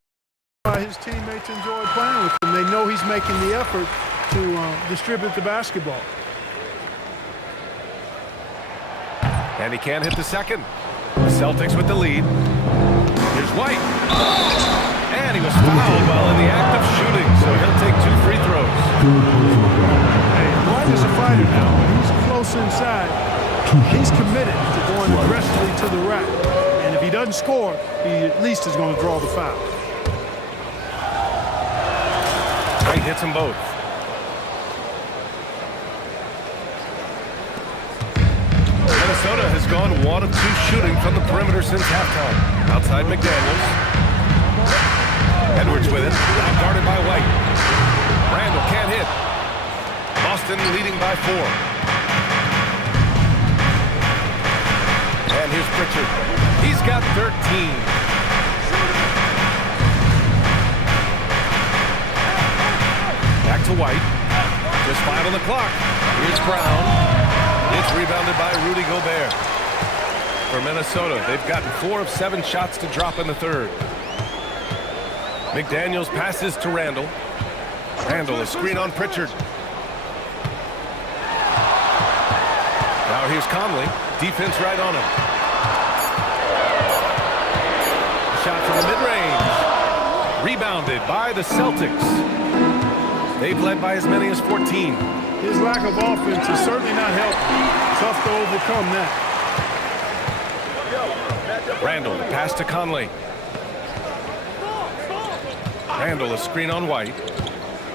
why his teammates enjoy playing with him. They know he's making the effort to distribute the basketball. And he can't hit the second. The Celtics with the lead. Here's White. And he was fouled while in the act of shooting, so he'll take 2 free throws. Hey, White is a fighter now. He's close inside. He's committed to going aggressively to the rack. And if he doesn't score, he at least is going to draw the foul. White hits them both. Minnesota has gone 1 of 2 shooting from the perimeter since halftime. Outside McDaniels. Edwards with it. Now guarded by White. Randall can't hit. Boston leading by 4. And here's Pritchard. He's got 13. Back to White. Just 5 on the clock. Here's Brown. It's rebounded by Rudy Gobert. For Minnesota, they've gotten 4 of 7 shots to drop in the third. McDaniels passes to Randall. Randall, a screen on Pritchard. Now here's Conley. Defense right on him. Shot from the mid-range. Rebounded by the Celtics. They've led by as many as 14. His lack of offense is certainly not helping. Tough to overcome that. Randall, pass to Conley. Randall, a screen on White.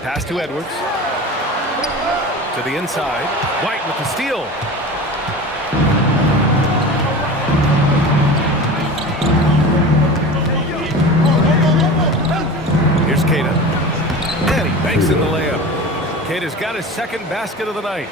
Pass to Edwards. To the inside. White with the steal. Here's Queta. And he banks in the layup. Queta's got his second basket of the night.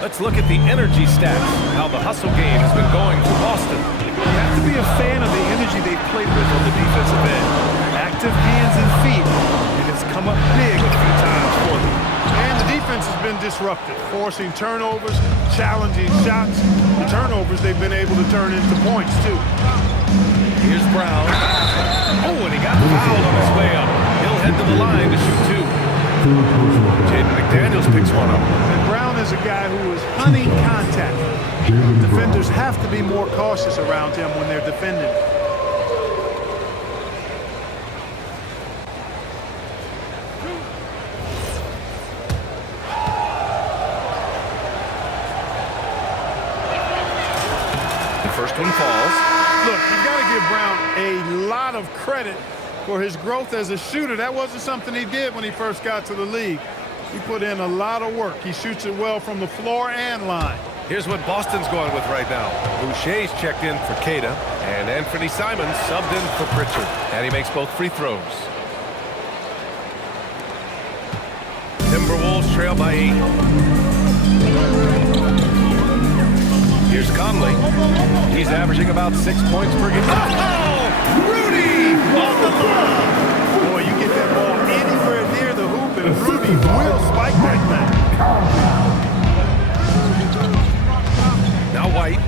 Let's look at the energy stats, how the hustle game has been going for Boston. You have to be a fan of the energy they've played with on the defensive end. Active hands and feet, and it's come up big a few times for them. And the defense has been disrupted, forcing turnovers, challenging shots. The turnovers they've been able to turn into points, too. Here's Brown. Oh, and he got fouled on his way up. He'll head to the line to shoot two. Jaden McDaniels picks one up. And Brown is a guy who is hunting contact. Defenders have to be more cautious around him when they're defending. The first one falls. Look, you've got to give Brown a lot of credit for his growth as a shooter. That wasn't something he did when he first got to the league. He put in a lot of work. He shoots it well from the floor and line. Here's what Boston's going with right now. Boucher's checked in for Queta, and Anthony Simons subbed in for Pritchard. And he makes both free throws. Timberwolves trail by 8. Here's Conley. He's averaging about 6 points per game. Oh! Rudy on the line! Boy, you get that ball anywhere near the hoop, and Rudy will spike that thing. Now White.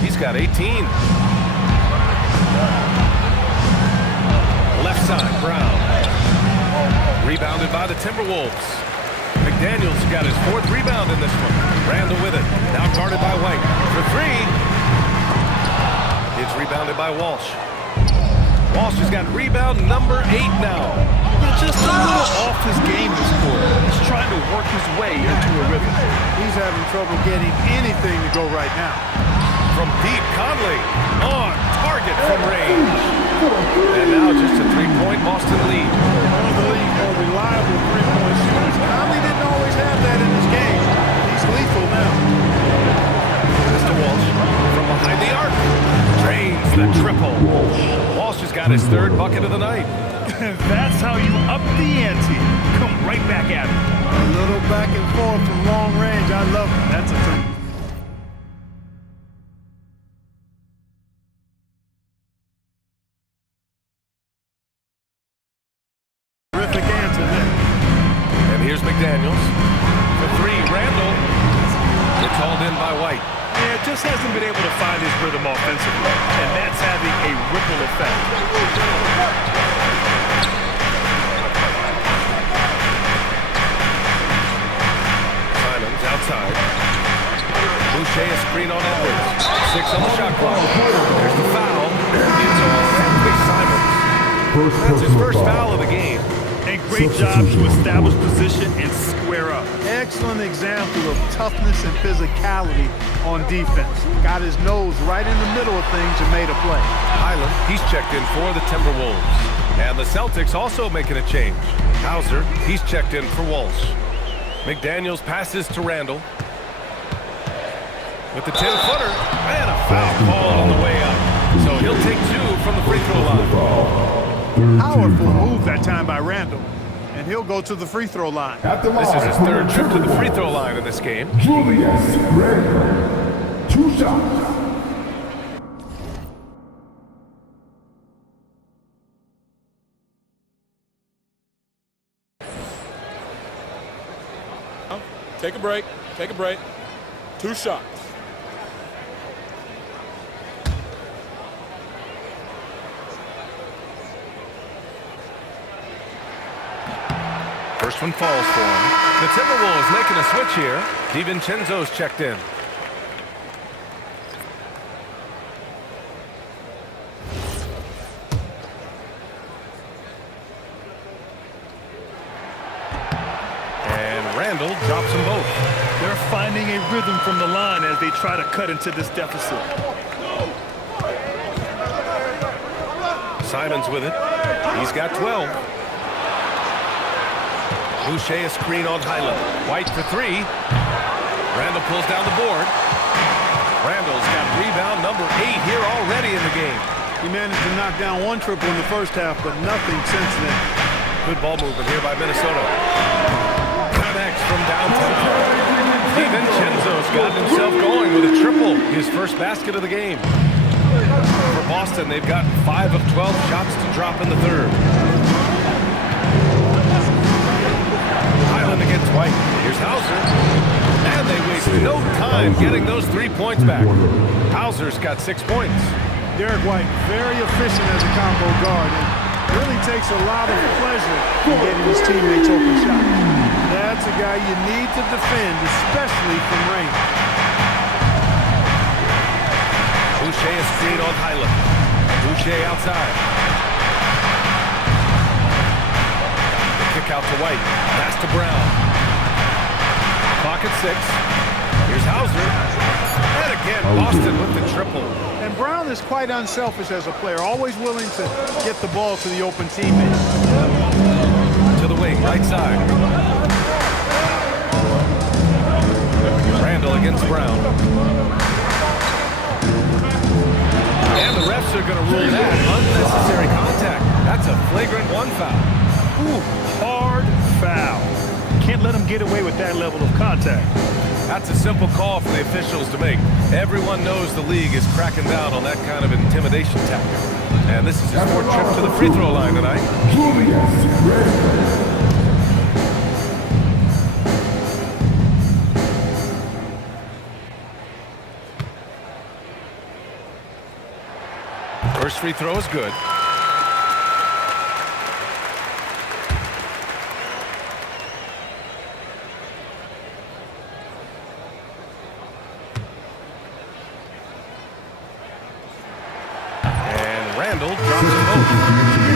He's got 18. Left side, Brown. Rebounded by the Timberwolves. McDaniels got his 4th rebound in this one. Randall with it. Now guarded by White. For 3. It's rebounded by Walsh. Walsh has got rebound number 8 now. Just a little off his game this quarter. He's trying to work his way into a rhythm. He's having trouble getting anything to go right now. From deep, Conley on target from range. And now just a 3-point Boston lead. One of the league's more reliable three-point shooters. Conley didn't always have that in his game. He's lethal now. Mr. Walsh from behind the arc. Drains the triple. Walsh has got his 3rd bucket of the night. That's how you up the ante. Come right back at it. A little back and forth from long range. I love it. That's a thing. Terrific answer there. And here's McDaniels. For 3, Randall. It's hauled in by White. Yeah, just hasn't been able to find his rhythm offensively, and that's having a ripple effect. Simons outside. Boucher a screen on Edwards. 6 on the shot clock. There's the foul. It's on Anthony Simons. That's his first foul of the game. And great job to establish position and square up. Excellent example of toughness and physicality on defense. Got his nose right in the middle of things and made a play. Highland, he's checked in for the Timberwolves. And the Celtics also making a change. Hauser, he's checked in for Walsh. McDaniels passes to Randall. With the 10-footer, and a foul call on the way up. So he'll take 2 from the free throw line. Powerful move that time by Randall. And he'll go to the free throw line. This is his 3rd trip to the free throw line in this game. Julius Randle. 2 shots. Take a break. Take a break. 2 shots. First one falls for him. The Timberwolves making a switch here. DiVincenzo's checked in. Drops them both. They're finding a rhythm from the line as they try to cut into this deficit. Simons with it. He's got 12. Boucher a screen on Highland. White for 3. Randall pulls down the board. Randall's got rebound number 8 here already in the game. He managed to knock down one triple in the first half, but nothing since then. Good ball movement here by Minnesota. Connects from downtown. DiVincenzo's gotten himself going with a triple. His first basket of the game. For Boston, they've got 5 of 12 shots to drop in the third. Highland against White. Here's Hauser. And they waste no time getting those 3 points back. Hauser's got 6 points. Derek White, very efficient as a combo guard. It really takes a lot of pleasure in getting his teammates open shots. That's a guy you need to defend, especially from range. Boucher a screen on Highland. Boucher outside. The kick out to White. Pass to Brown. Clock at 6. Here's Hauser. And again, Boston with the triple. And Brown is quite unselfish as a player, always willing to get the ball to the open teammate. To the wing, right side. Randall against Brown. And the refs are going to rule that unnecessary contact. That's a flagrant 1 foul. Ooh, hard foul. Can't let him get away with that level of contact. That's a simple call for the officials to make. Everyone knows the league is cracking down on that kind of intimidation tactic. And this is his 4th trip to the free throw line tonight. First free throw is good. Randall drops them both.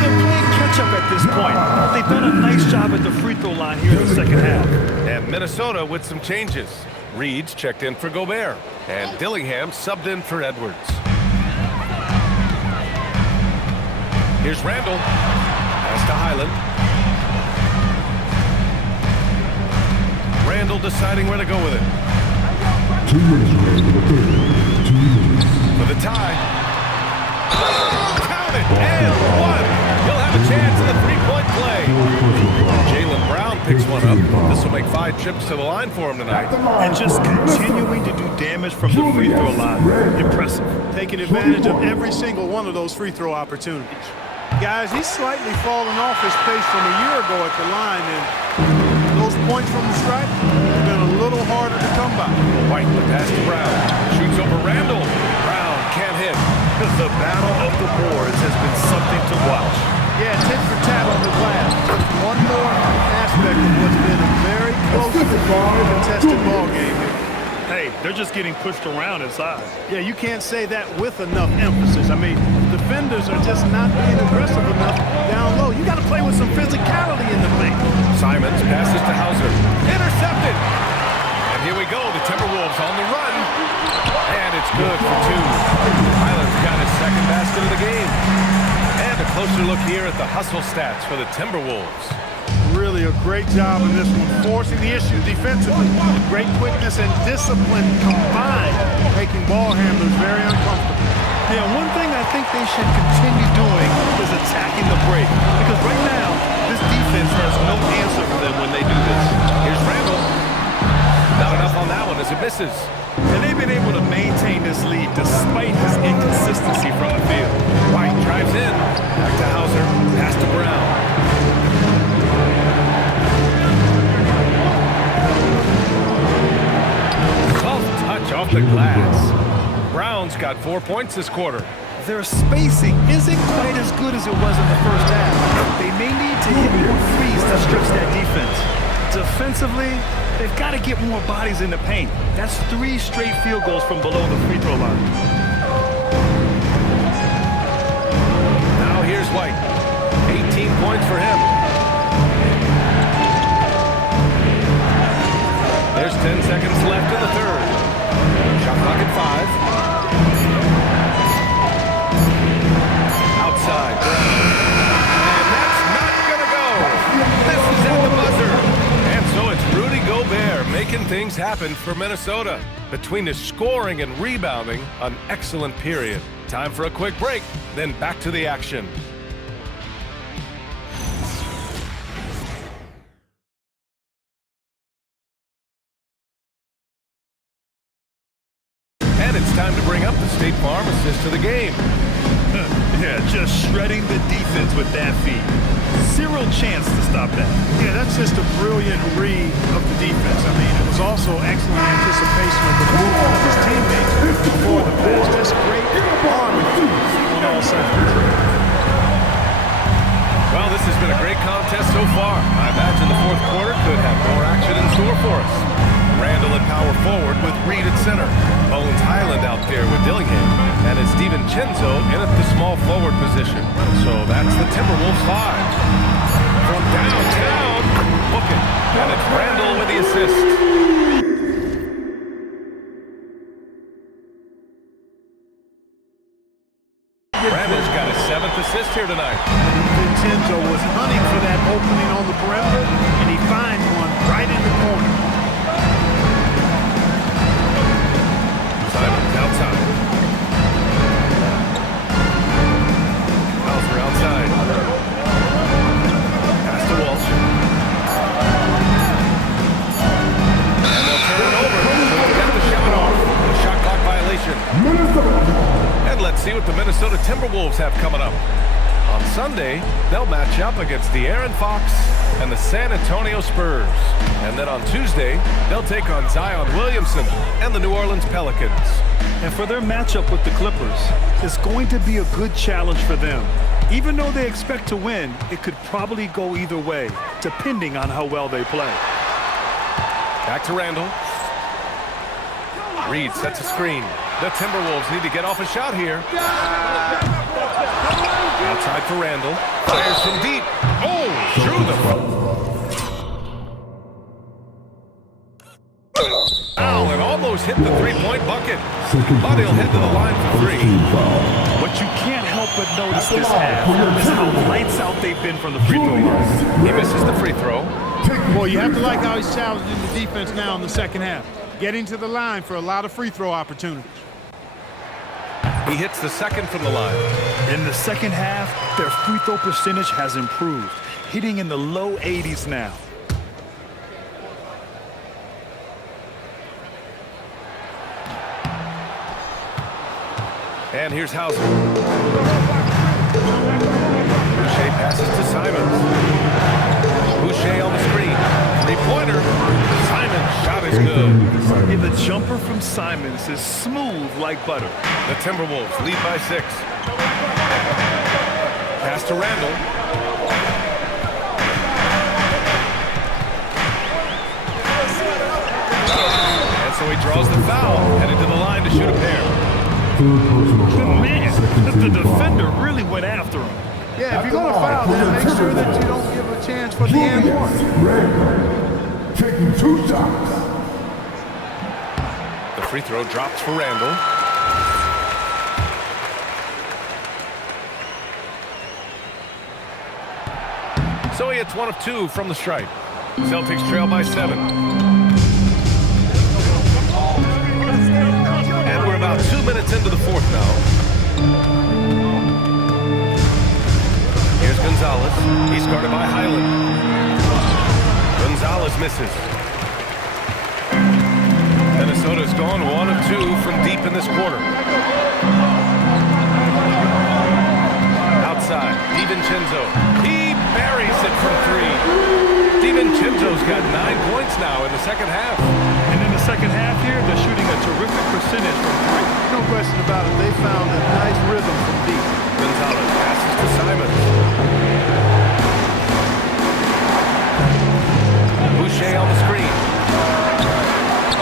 They're playing catch-up at this point. They've done a nice job at the free throw line here in the second half. And Minnesota with some changes. Reed's checked in for Gobert. And Dillingham subbed in for Edwards. Here's Randall. Pass to Highland. Randall deciding where to go with it. 2 minutes remaining in the third. 2 minutes. For the tie. Count it, and 1. He'll have a chance in the 3-point play. Jaylen Brown picks one up. This will make 5 trips to the line for him tonight. And just continuing to do damage from the free throw line. Impressive. Taking advantage of every single one of those free throw opportunities. Guys, he's slightly fallen off his pace from a year ago at the line, and those points from the stripe have been a little harder to come by. White, the pass to Brown. Shoots over Randall. Brown can't hit. The battle of the boards has been something to watch. Yeah, tit for tat on the glass. Just one more aspect of what's been a very closely contested ball game here. Hey, they're just getting pushed around inside. Yeah, you can't say that with enough emphasis. I mean, defenders are just not being aggressive enough down low. You got to play with some physicality in the paint. Simons passes to Hauser. Intercepted. And here we go. The Timberwolves on the run. And it's good for 2. Highland's got his 2nd basket of the game. And a closer look here at the hustle stats for the Timberwolves. Really a great job in this one, forcing the issue defensively. Great quickness and discipline combined, making ball handlers very uncomfortable. Yeah, one thing I think they should continue doing is attacking the break. Because right now, this defense has no answer for them when they do this. Here's Randall. Not enough on that one as it misses. And they've been able to maintain this lead despite his inconsistency from the field. White drives in. Back to Hauser. Pass to Brown. Off the glass. Brown's got 4 points this quarter. Their spacing isn't quite as good as it was in the first half. They may need to hit more threes to stretch that defense. Defensively, they've got to get more bodies in the paint. That's 3 straight field goals from below the free throw line. Now here's White. 18 points for him. There's 10 seconds left in the third. Shot clock at 5. Outside. And that's not going to go. This is at the buzzer. And so it's Rudy Gobert making things happen for Minnesota. Between his scoring and rebounding, an excellent period. Time for a quick break, then back to the action. And it's time to bring up the State Farm assist to the game. Yeah, just shredding the defense with that feed. Zero chance to stop that. Yeah, that's just a brilliant read of the defense. I mean, it was also excellent anticipation of the movement of his teammates before the pass. Just great arming on all sides. Well, this has been a great contest so far. I imagine the fourth quarter could have more action in store for us. Randall at power forward with Reed at center. Bones Highland out there with Dillingham. And it's DiVincenzo in at the small forward position. So that's the Timberwolves 5. From downtown, book it. And it's Randall with the assist. Randall's got his 7th assist here tonight. DiVincenzo was hunting for that opening on the perimeter, and he finds one right in the corner. Simons outside. Hauser outside. Pass to Walsh. And they'll turn it over. They'll get the shot off. The shot clock violation. And let's see what the Minnesota Timberwolves have coming up. On Sunday, they'll match up against the De'Aaron Fox and the San Antonio Spurs. And then on Tuesday, they'll take on Zion Williamson and the New Orleans Pelicans. And for their matchup with the Clippers, it's going to be a good challenge for them. Even though they expect to win, it could probably go either way, depending on how well they play. Back to Randall. Reed sets a screen. The Timberwolves need to get off a shot here. Outside for Randall. Fires from deep. Oh, through the... Ow, and almost hit the three-point bucket. But he'll head to the line for 3. What you can't help but notice this half is how lights out they've been from the free throw line. He misses the free throw. Well, you have to like how he's challenging the defense now in the second half. Getting to the line for a lot of free throw opportunities. He hits the second from the line. In the second half, their free throw percentage has improved, hitting in the low 80s now. And here's Hauser. Boucher passes to Simons. Boucher on the screen. Three-pointer. Simons' shot is good. And the jumper from Simons is smooth like butter. The Timberwolves lead by 6. Pass to Randall. And so he draws the foul, headed to the line to shoot a pair. Man, the defender really went after him. Yeah, if you're going to foul, then make sure that you don't give a chance for the and one. Taking 2 shots. The free throw drops for Randall. So he hits 1 of 2 from the stripe. Celtics trail by 7. And we're about 2 minutes into the fourth now. Here's Gonzalez. He's guarded by Highland. Gonzalez misses. Minnesota's gone 1 of 2 from deep in this quarter. Outside, DiVincenzo. He buries it from 3. DiVincenzo's got 9 points now in the second half. And in the second half here, they're shooting a terrific percentage from 3. No question about it. They found a nice rhythm from deep. Gonzalez passes to Simons. Boucher on the screen.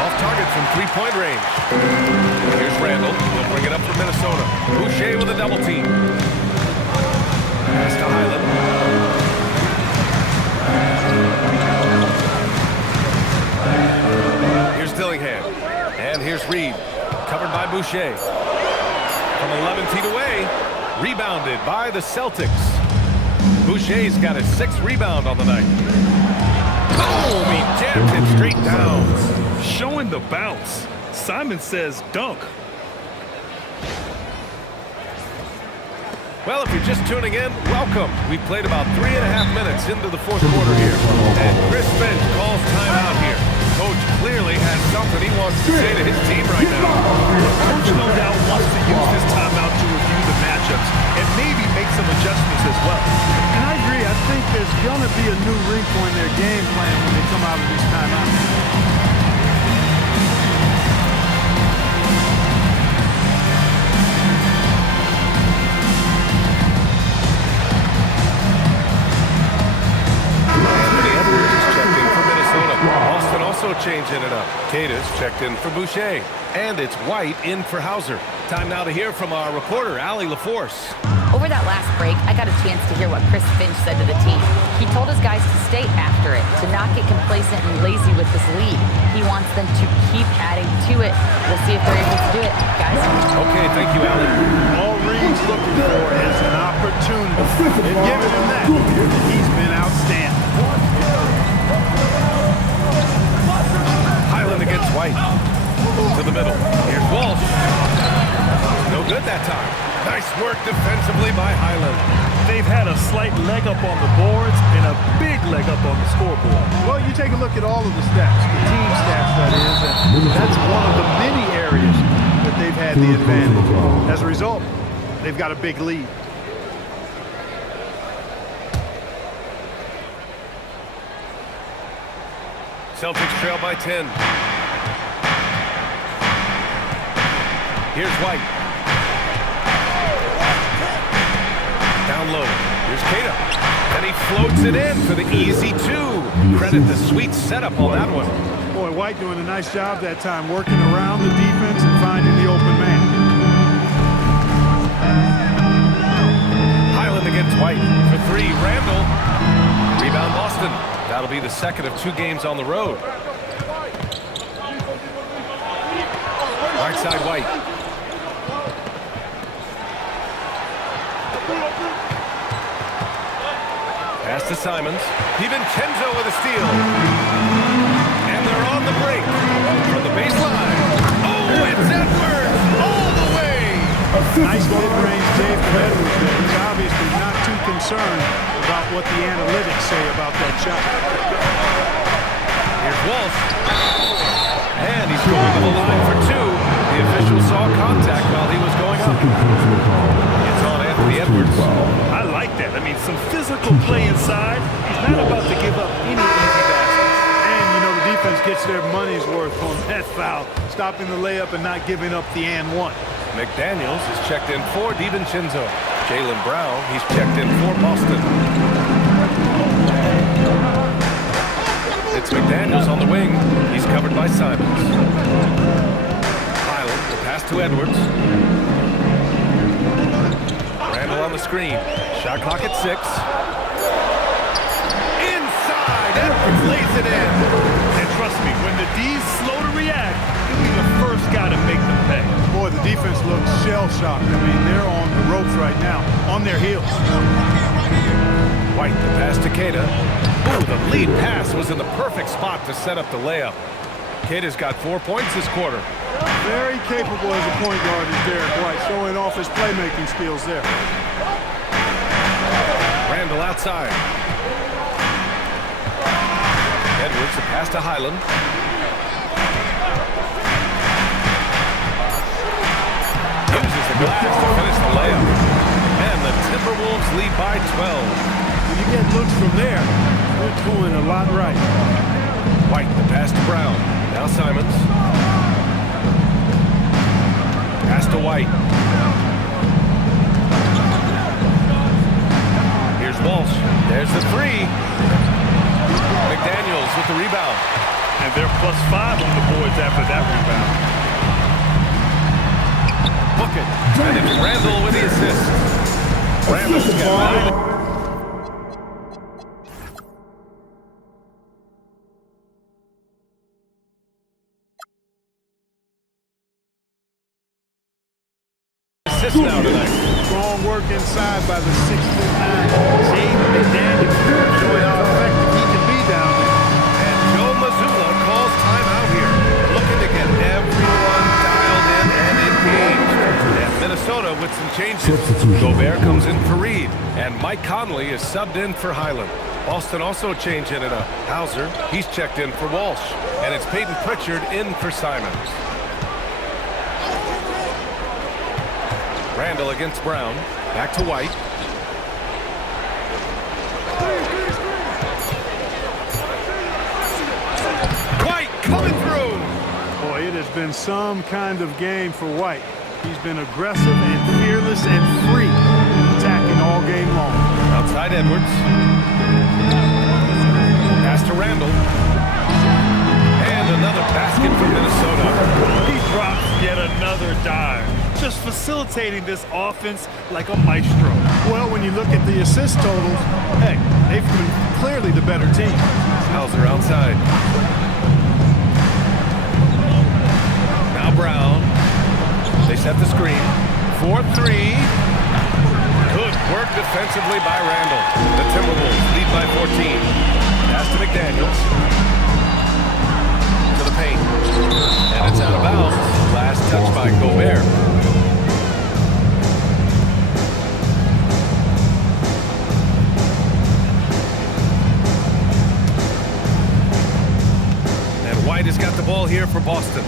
Off target from 3-point range. Here's Randall. He'll bring it up for Minnesota. Boucher with a double team. Pass to Highland. Cunningham. And here's Reed, covered by Boucher. From 11 feet away, rebounded by the Celtics. Boucher's got his 6th rebound on the night. Boom! He jammed it straight down. Showing the bounce. Simon says dunk. Well, if you're just tuning in, welcome. We played about 3.5 minutes into the 4th quarter here. And Chris Finch calls timeout here. Coach clearly has something he wants to say to his team right now. Coach no doubt wants to use this timeout to review the matchups and maybe make some adjustments as well. And I agree. I think there's going to be a new wrinkle in their game plan when they come out of these timeouts. Boston also changing it up. Cata's checked in for Boucher. And it's White in for Hauser. Time now to hear from our reporter, Allie LaForce. Over that last break, I got a chance to hear what Chris Finch said to the team. He told his guys to stay after it, to not get complacent and lazy with this lead. He wants them to keep adding to it. We'll see if they're able to do it, guys. Okay, thank you, Allie. All Reed's looking for is an opportunity. And giving him that, he's been outstanding. Highland against White. To the middle. Here's Walsh. No good that time. Nice work defensively by Highland. They've had a slight leg up on the boards and a big leg up on the scoreboard. Well, you take a look at all of the stats, the team stats that is, and that's one of the many areas that they've had the advantage. As a result, they've got a big lead. Celtics trail by 10. Here's White. Down low. Here's Cata. And he floats it in for the easy 2. Credit the sweet setup on that one. Boy, White doing a nice job that time, working around the defense and finding the open man. Highland against White for 3. Randall. Rebound Boston. That'll be the 2nd of 2 games on the road. Right side White. Pass to Simons. DiVincenzo with a steal. And they're on the break. From the baseline. Oh, it's Edwards all the way. Nice mid-range Dave from Edwards there. He's obviously not too concerned about what the analytics say about that shot. Here's Walsh. And he's going to the line for 2. The official saw contact while he was going up. It's on Anthony Edwards. I like that. I mean, some physical play inside. He's not about to give up any easy baskets. And, you know, the defense gets their money's worth on that foul, stopping the layup and not giving up the and one. McDaniels is checked in for DiVincenzo. Jaylen Brown, he's checked in for Boston. It's McDaniels on the wing. He's covered by Simons. Highland, the pass to Edwards. Randall on the screen. Shot clock at 6. Inside, Edwards lays it in. And trust me, when the D's slow to react, he'll be the first guy to make them pay. Boy, the defense looks shell-shocked. I mean, they're on the ropes right now, on their heels. White, the pass to Cata. Ooh, the lead pass was in the perfect spot to set up the layup. Cata's got 4 points this quarter. Very capable as a point guard is Derek White, showing off his playmaking skills there. Randall outside. Edwards, the pass to Highland. Uses the glass to finish the layup. And the Timberwolves lead by 12. When you get looks from there, they're doing a lot right. White, the pass to Brown. Now Simons. Pass to White. Here's Walsh. There's the 3. McDaniels with the rebound. And they're +5 on the boards after that rebound. Book it. And it's Randall with the assist. Randall's got 9. assists now tonight. Strong work inside by the 6'9" Jaden McDaniels. Showing how effective he can be down there. And Joe Mazzulla calls timeout here, looking to get everyone dialed in and engaged. And Minnesota with some changes. Gobert comes in for Reed, and Mike Conley is subbed in for Highland. Boston also changed in a Hauser. He's checked in for Walsh. And it's Peyton Pritchard in for Simons. Randall against Brown. Back to White. White coming through. Boy, it has been some kind of game for White. He's been aggressive and fearless and free, attacking all game long. Outside Edwards. Pass to Randall. And another basket for Minnesota. He drops yet another dive, just facilitating this offense like a maestro. Well, when you look at the assist totals, hey, they've been clearly the better team. Hauser outside. Now Brown. They set the screen. 4-3. Good work defensively by Randall. The Timberwolves lead by 14. Pass to McDaniels. To the paint. And it's out of bounds. Last touch by Gobert. And White has got the ball here for Boston.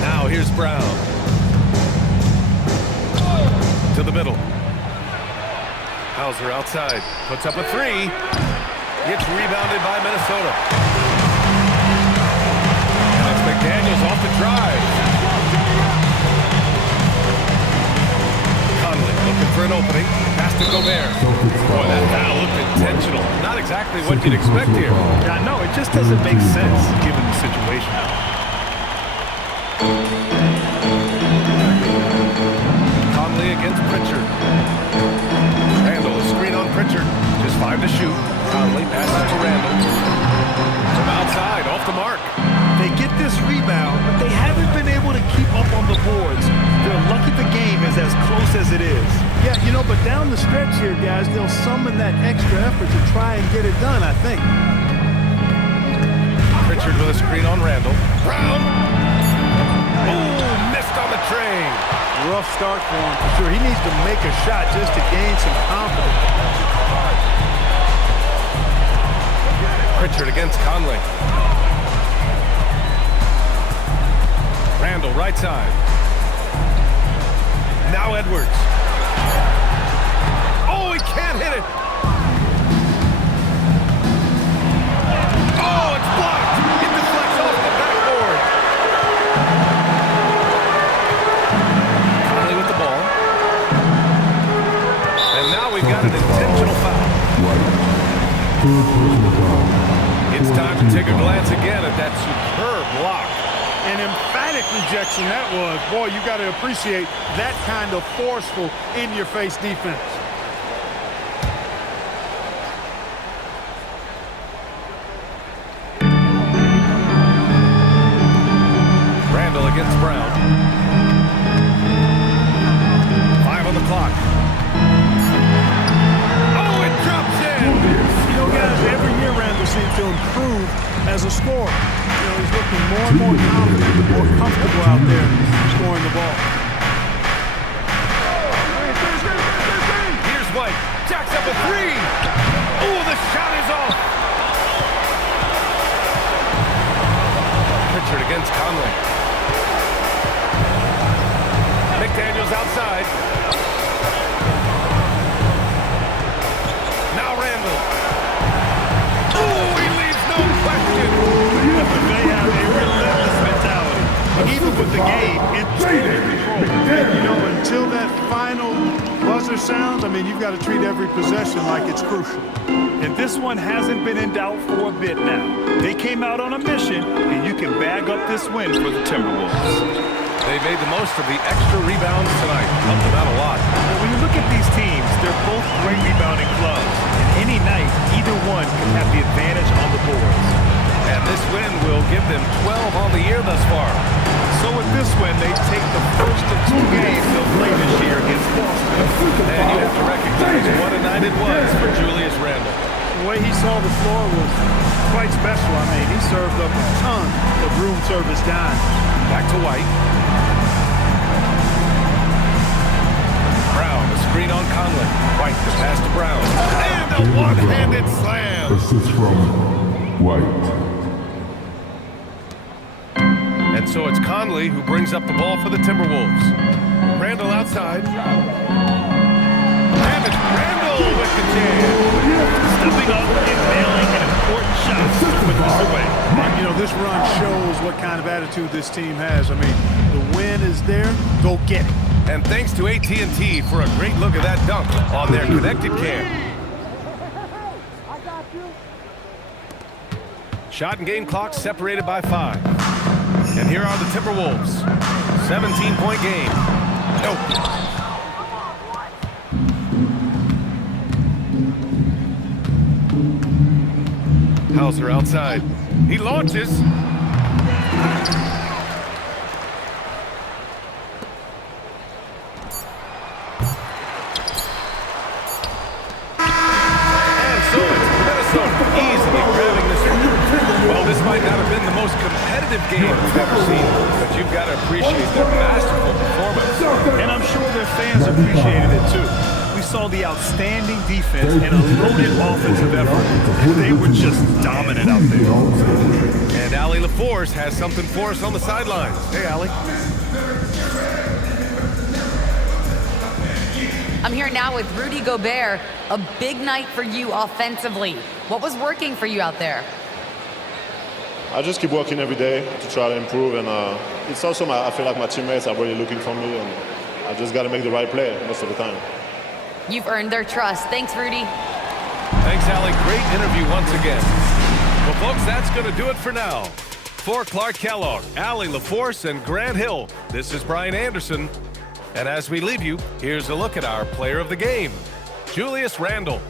Now here's Brown. To the middle. Hauser outside. Puts up a three. Gets rebounded by Minnesota. And it's McDaniels off the drive. Conley looking for an opening. Pass to Gobert. Boy, that foul looked intentional. Not exactly what you'd expect here. Yeah, no, it just doesn't make sense given the situation. Conley against Pritchard. Randall, a screen on Pritchard. Just 5 to shoot. Conley passes to Randall. From outside, off the mark. They get this rebound, but they haven't been able to keep up on the boards. They're lucky the game is as close as it is. Yeah, you know, but down the stretch here, guys, they'll summon that extra effort to try and get it done, I think. Pritchard with a screen on Randall. Brown. Oh, missed on the train. Rough start for him, for sure. He needs to make a shot just to gain some confidence. Pritchard against Conley. Randall, right side. Now Edwards. Oh, he can't hit it. Oh, it's blocked. It deflects off the backboard. Conley with the ball. And now we've got an intentional foul. It's time to take a glance again at that superb block. An emphatic rejection that was. Boy, you got to appreciate that kind of forceful, in-your-face defense. Randall against Brown. 5 on the clock. Oh, it drops in! You know, guys, every year Randall seems to improve as a scorer. You know, he's looking more and more confident, more comfortable out there scoring the ball. Here's White. Jacks up a three. Oh, the shot is off. Pritchard against Conley. McDaniels outside. Now Randall. Oh, he leaves no question. They have a relentless mentality, even with the game in total control. You know, until that final buzzer sounds, I mean, you've got to treat every possession like it's crucial. And this one hasn't been in doubt for a bit now. They came out on a mission, and you can bag up this win for the Timberwolves. They made the most of the extra rebounds tonight. Helped them out a lot. But when you look at these teams, they're both great rebounding clubs. And any night, either one can have the advantage on the boards. And this win will will give them 12 on the year thus far. So with this win, they take the first of 2 games they'll play this year against Boston. And you have to recognize what a night it was for Julius Randle. The way he saw the floor was quite special. I mean, he served up a ton of room service dimes. Back to White. Brown, a screen on Conley. White, the pass to Brown. And a one-handed slam. Assist from White. And so it's Conley who brings up the ball for the Timberwolves. Randle outside. And it's Randle with the jam. Stepping up and nailing an important shot to put this away. You know, this run shows what kind of attitude this team has. I mean, the win is there. Go get it. And thanks to AT&T for a great look at that dunk on their connected cam. Shot and game clock separated by 5. And here are the Timberwolves. 17-point game. Nope. Hauser outside. He launches. Might not have been the most competitive game we've ever seen, but you've got to appreciate their masterful performance. And I'm sure their fans appreciated it too. We saw the outstanding defense and a loaded offensive effort. They were just dominant out there. And Allie LaForce has something for us on the sidelines. Hey, Allie. I'm here now with Rudy Gobert. A big night for you offensively. What was working for you out there? I just keep working every day to try to improve, and it's also I feel like my teammates are really looking for me, and I just got to make the right play most of the time. You've earned their trust. Thanks, Rudy. Thanks, Allie. Great interview once again. Well, folks, that's going to do it for now. For Clark Kellogg, Allie LaForce, and Grant Hill, this is Brian Anderson. And as we leave you, here's a look at our player of the game, Julius Randle.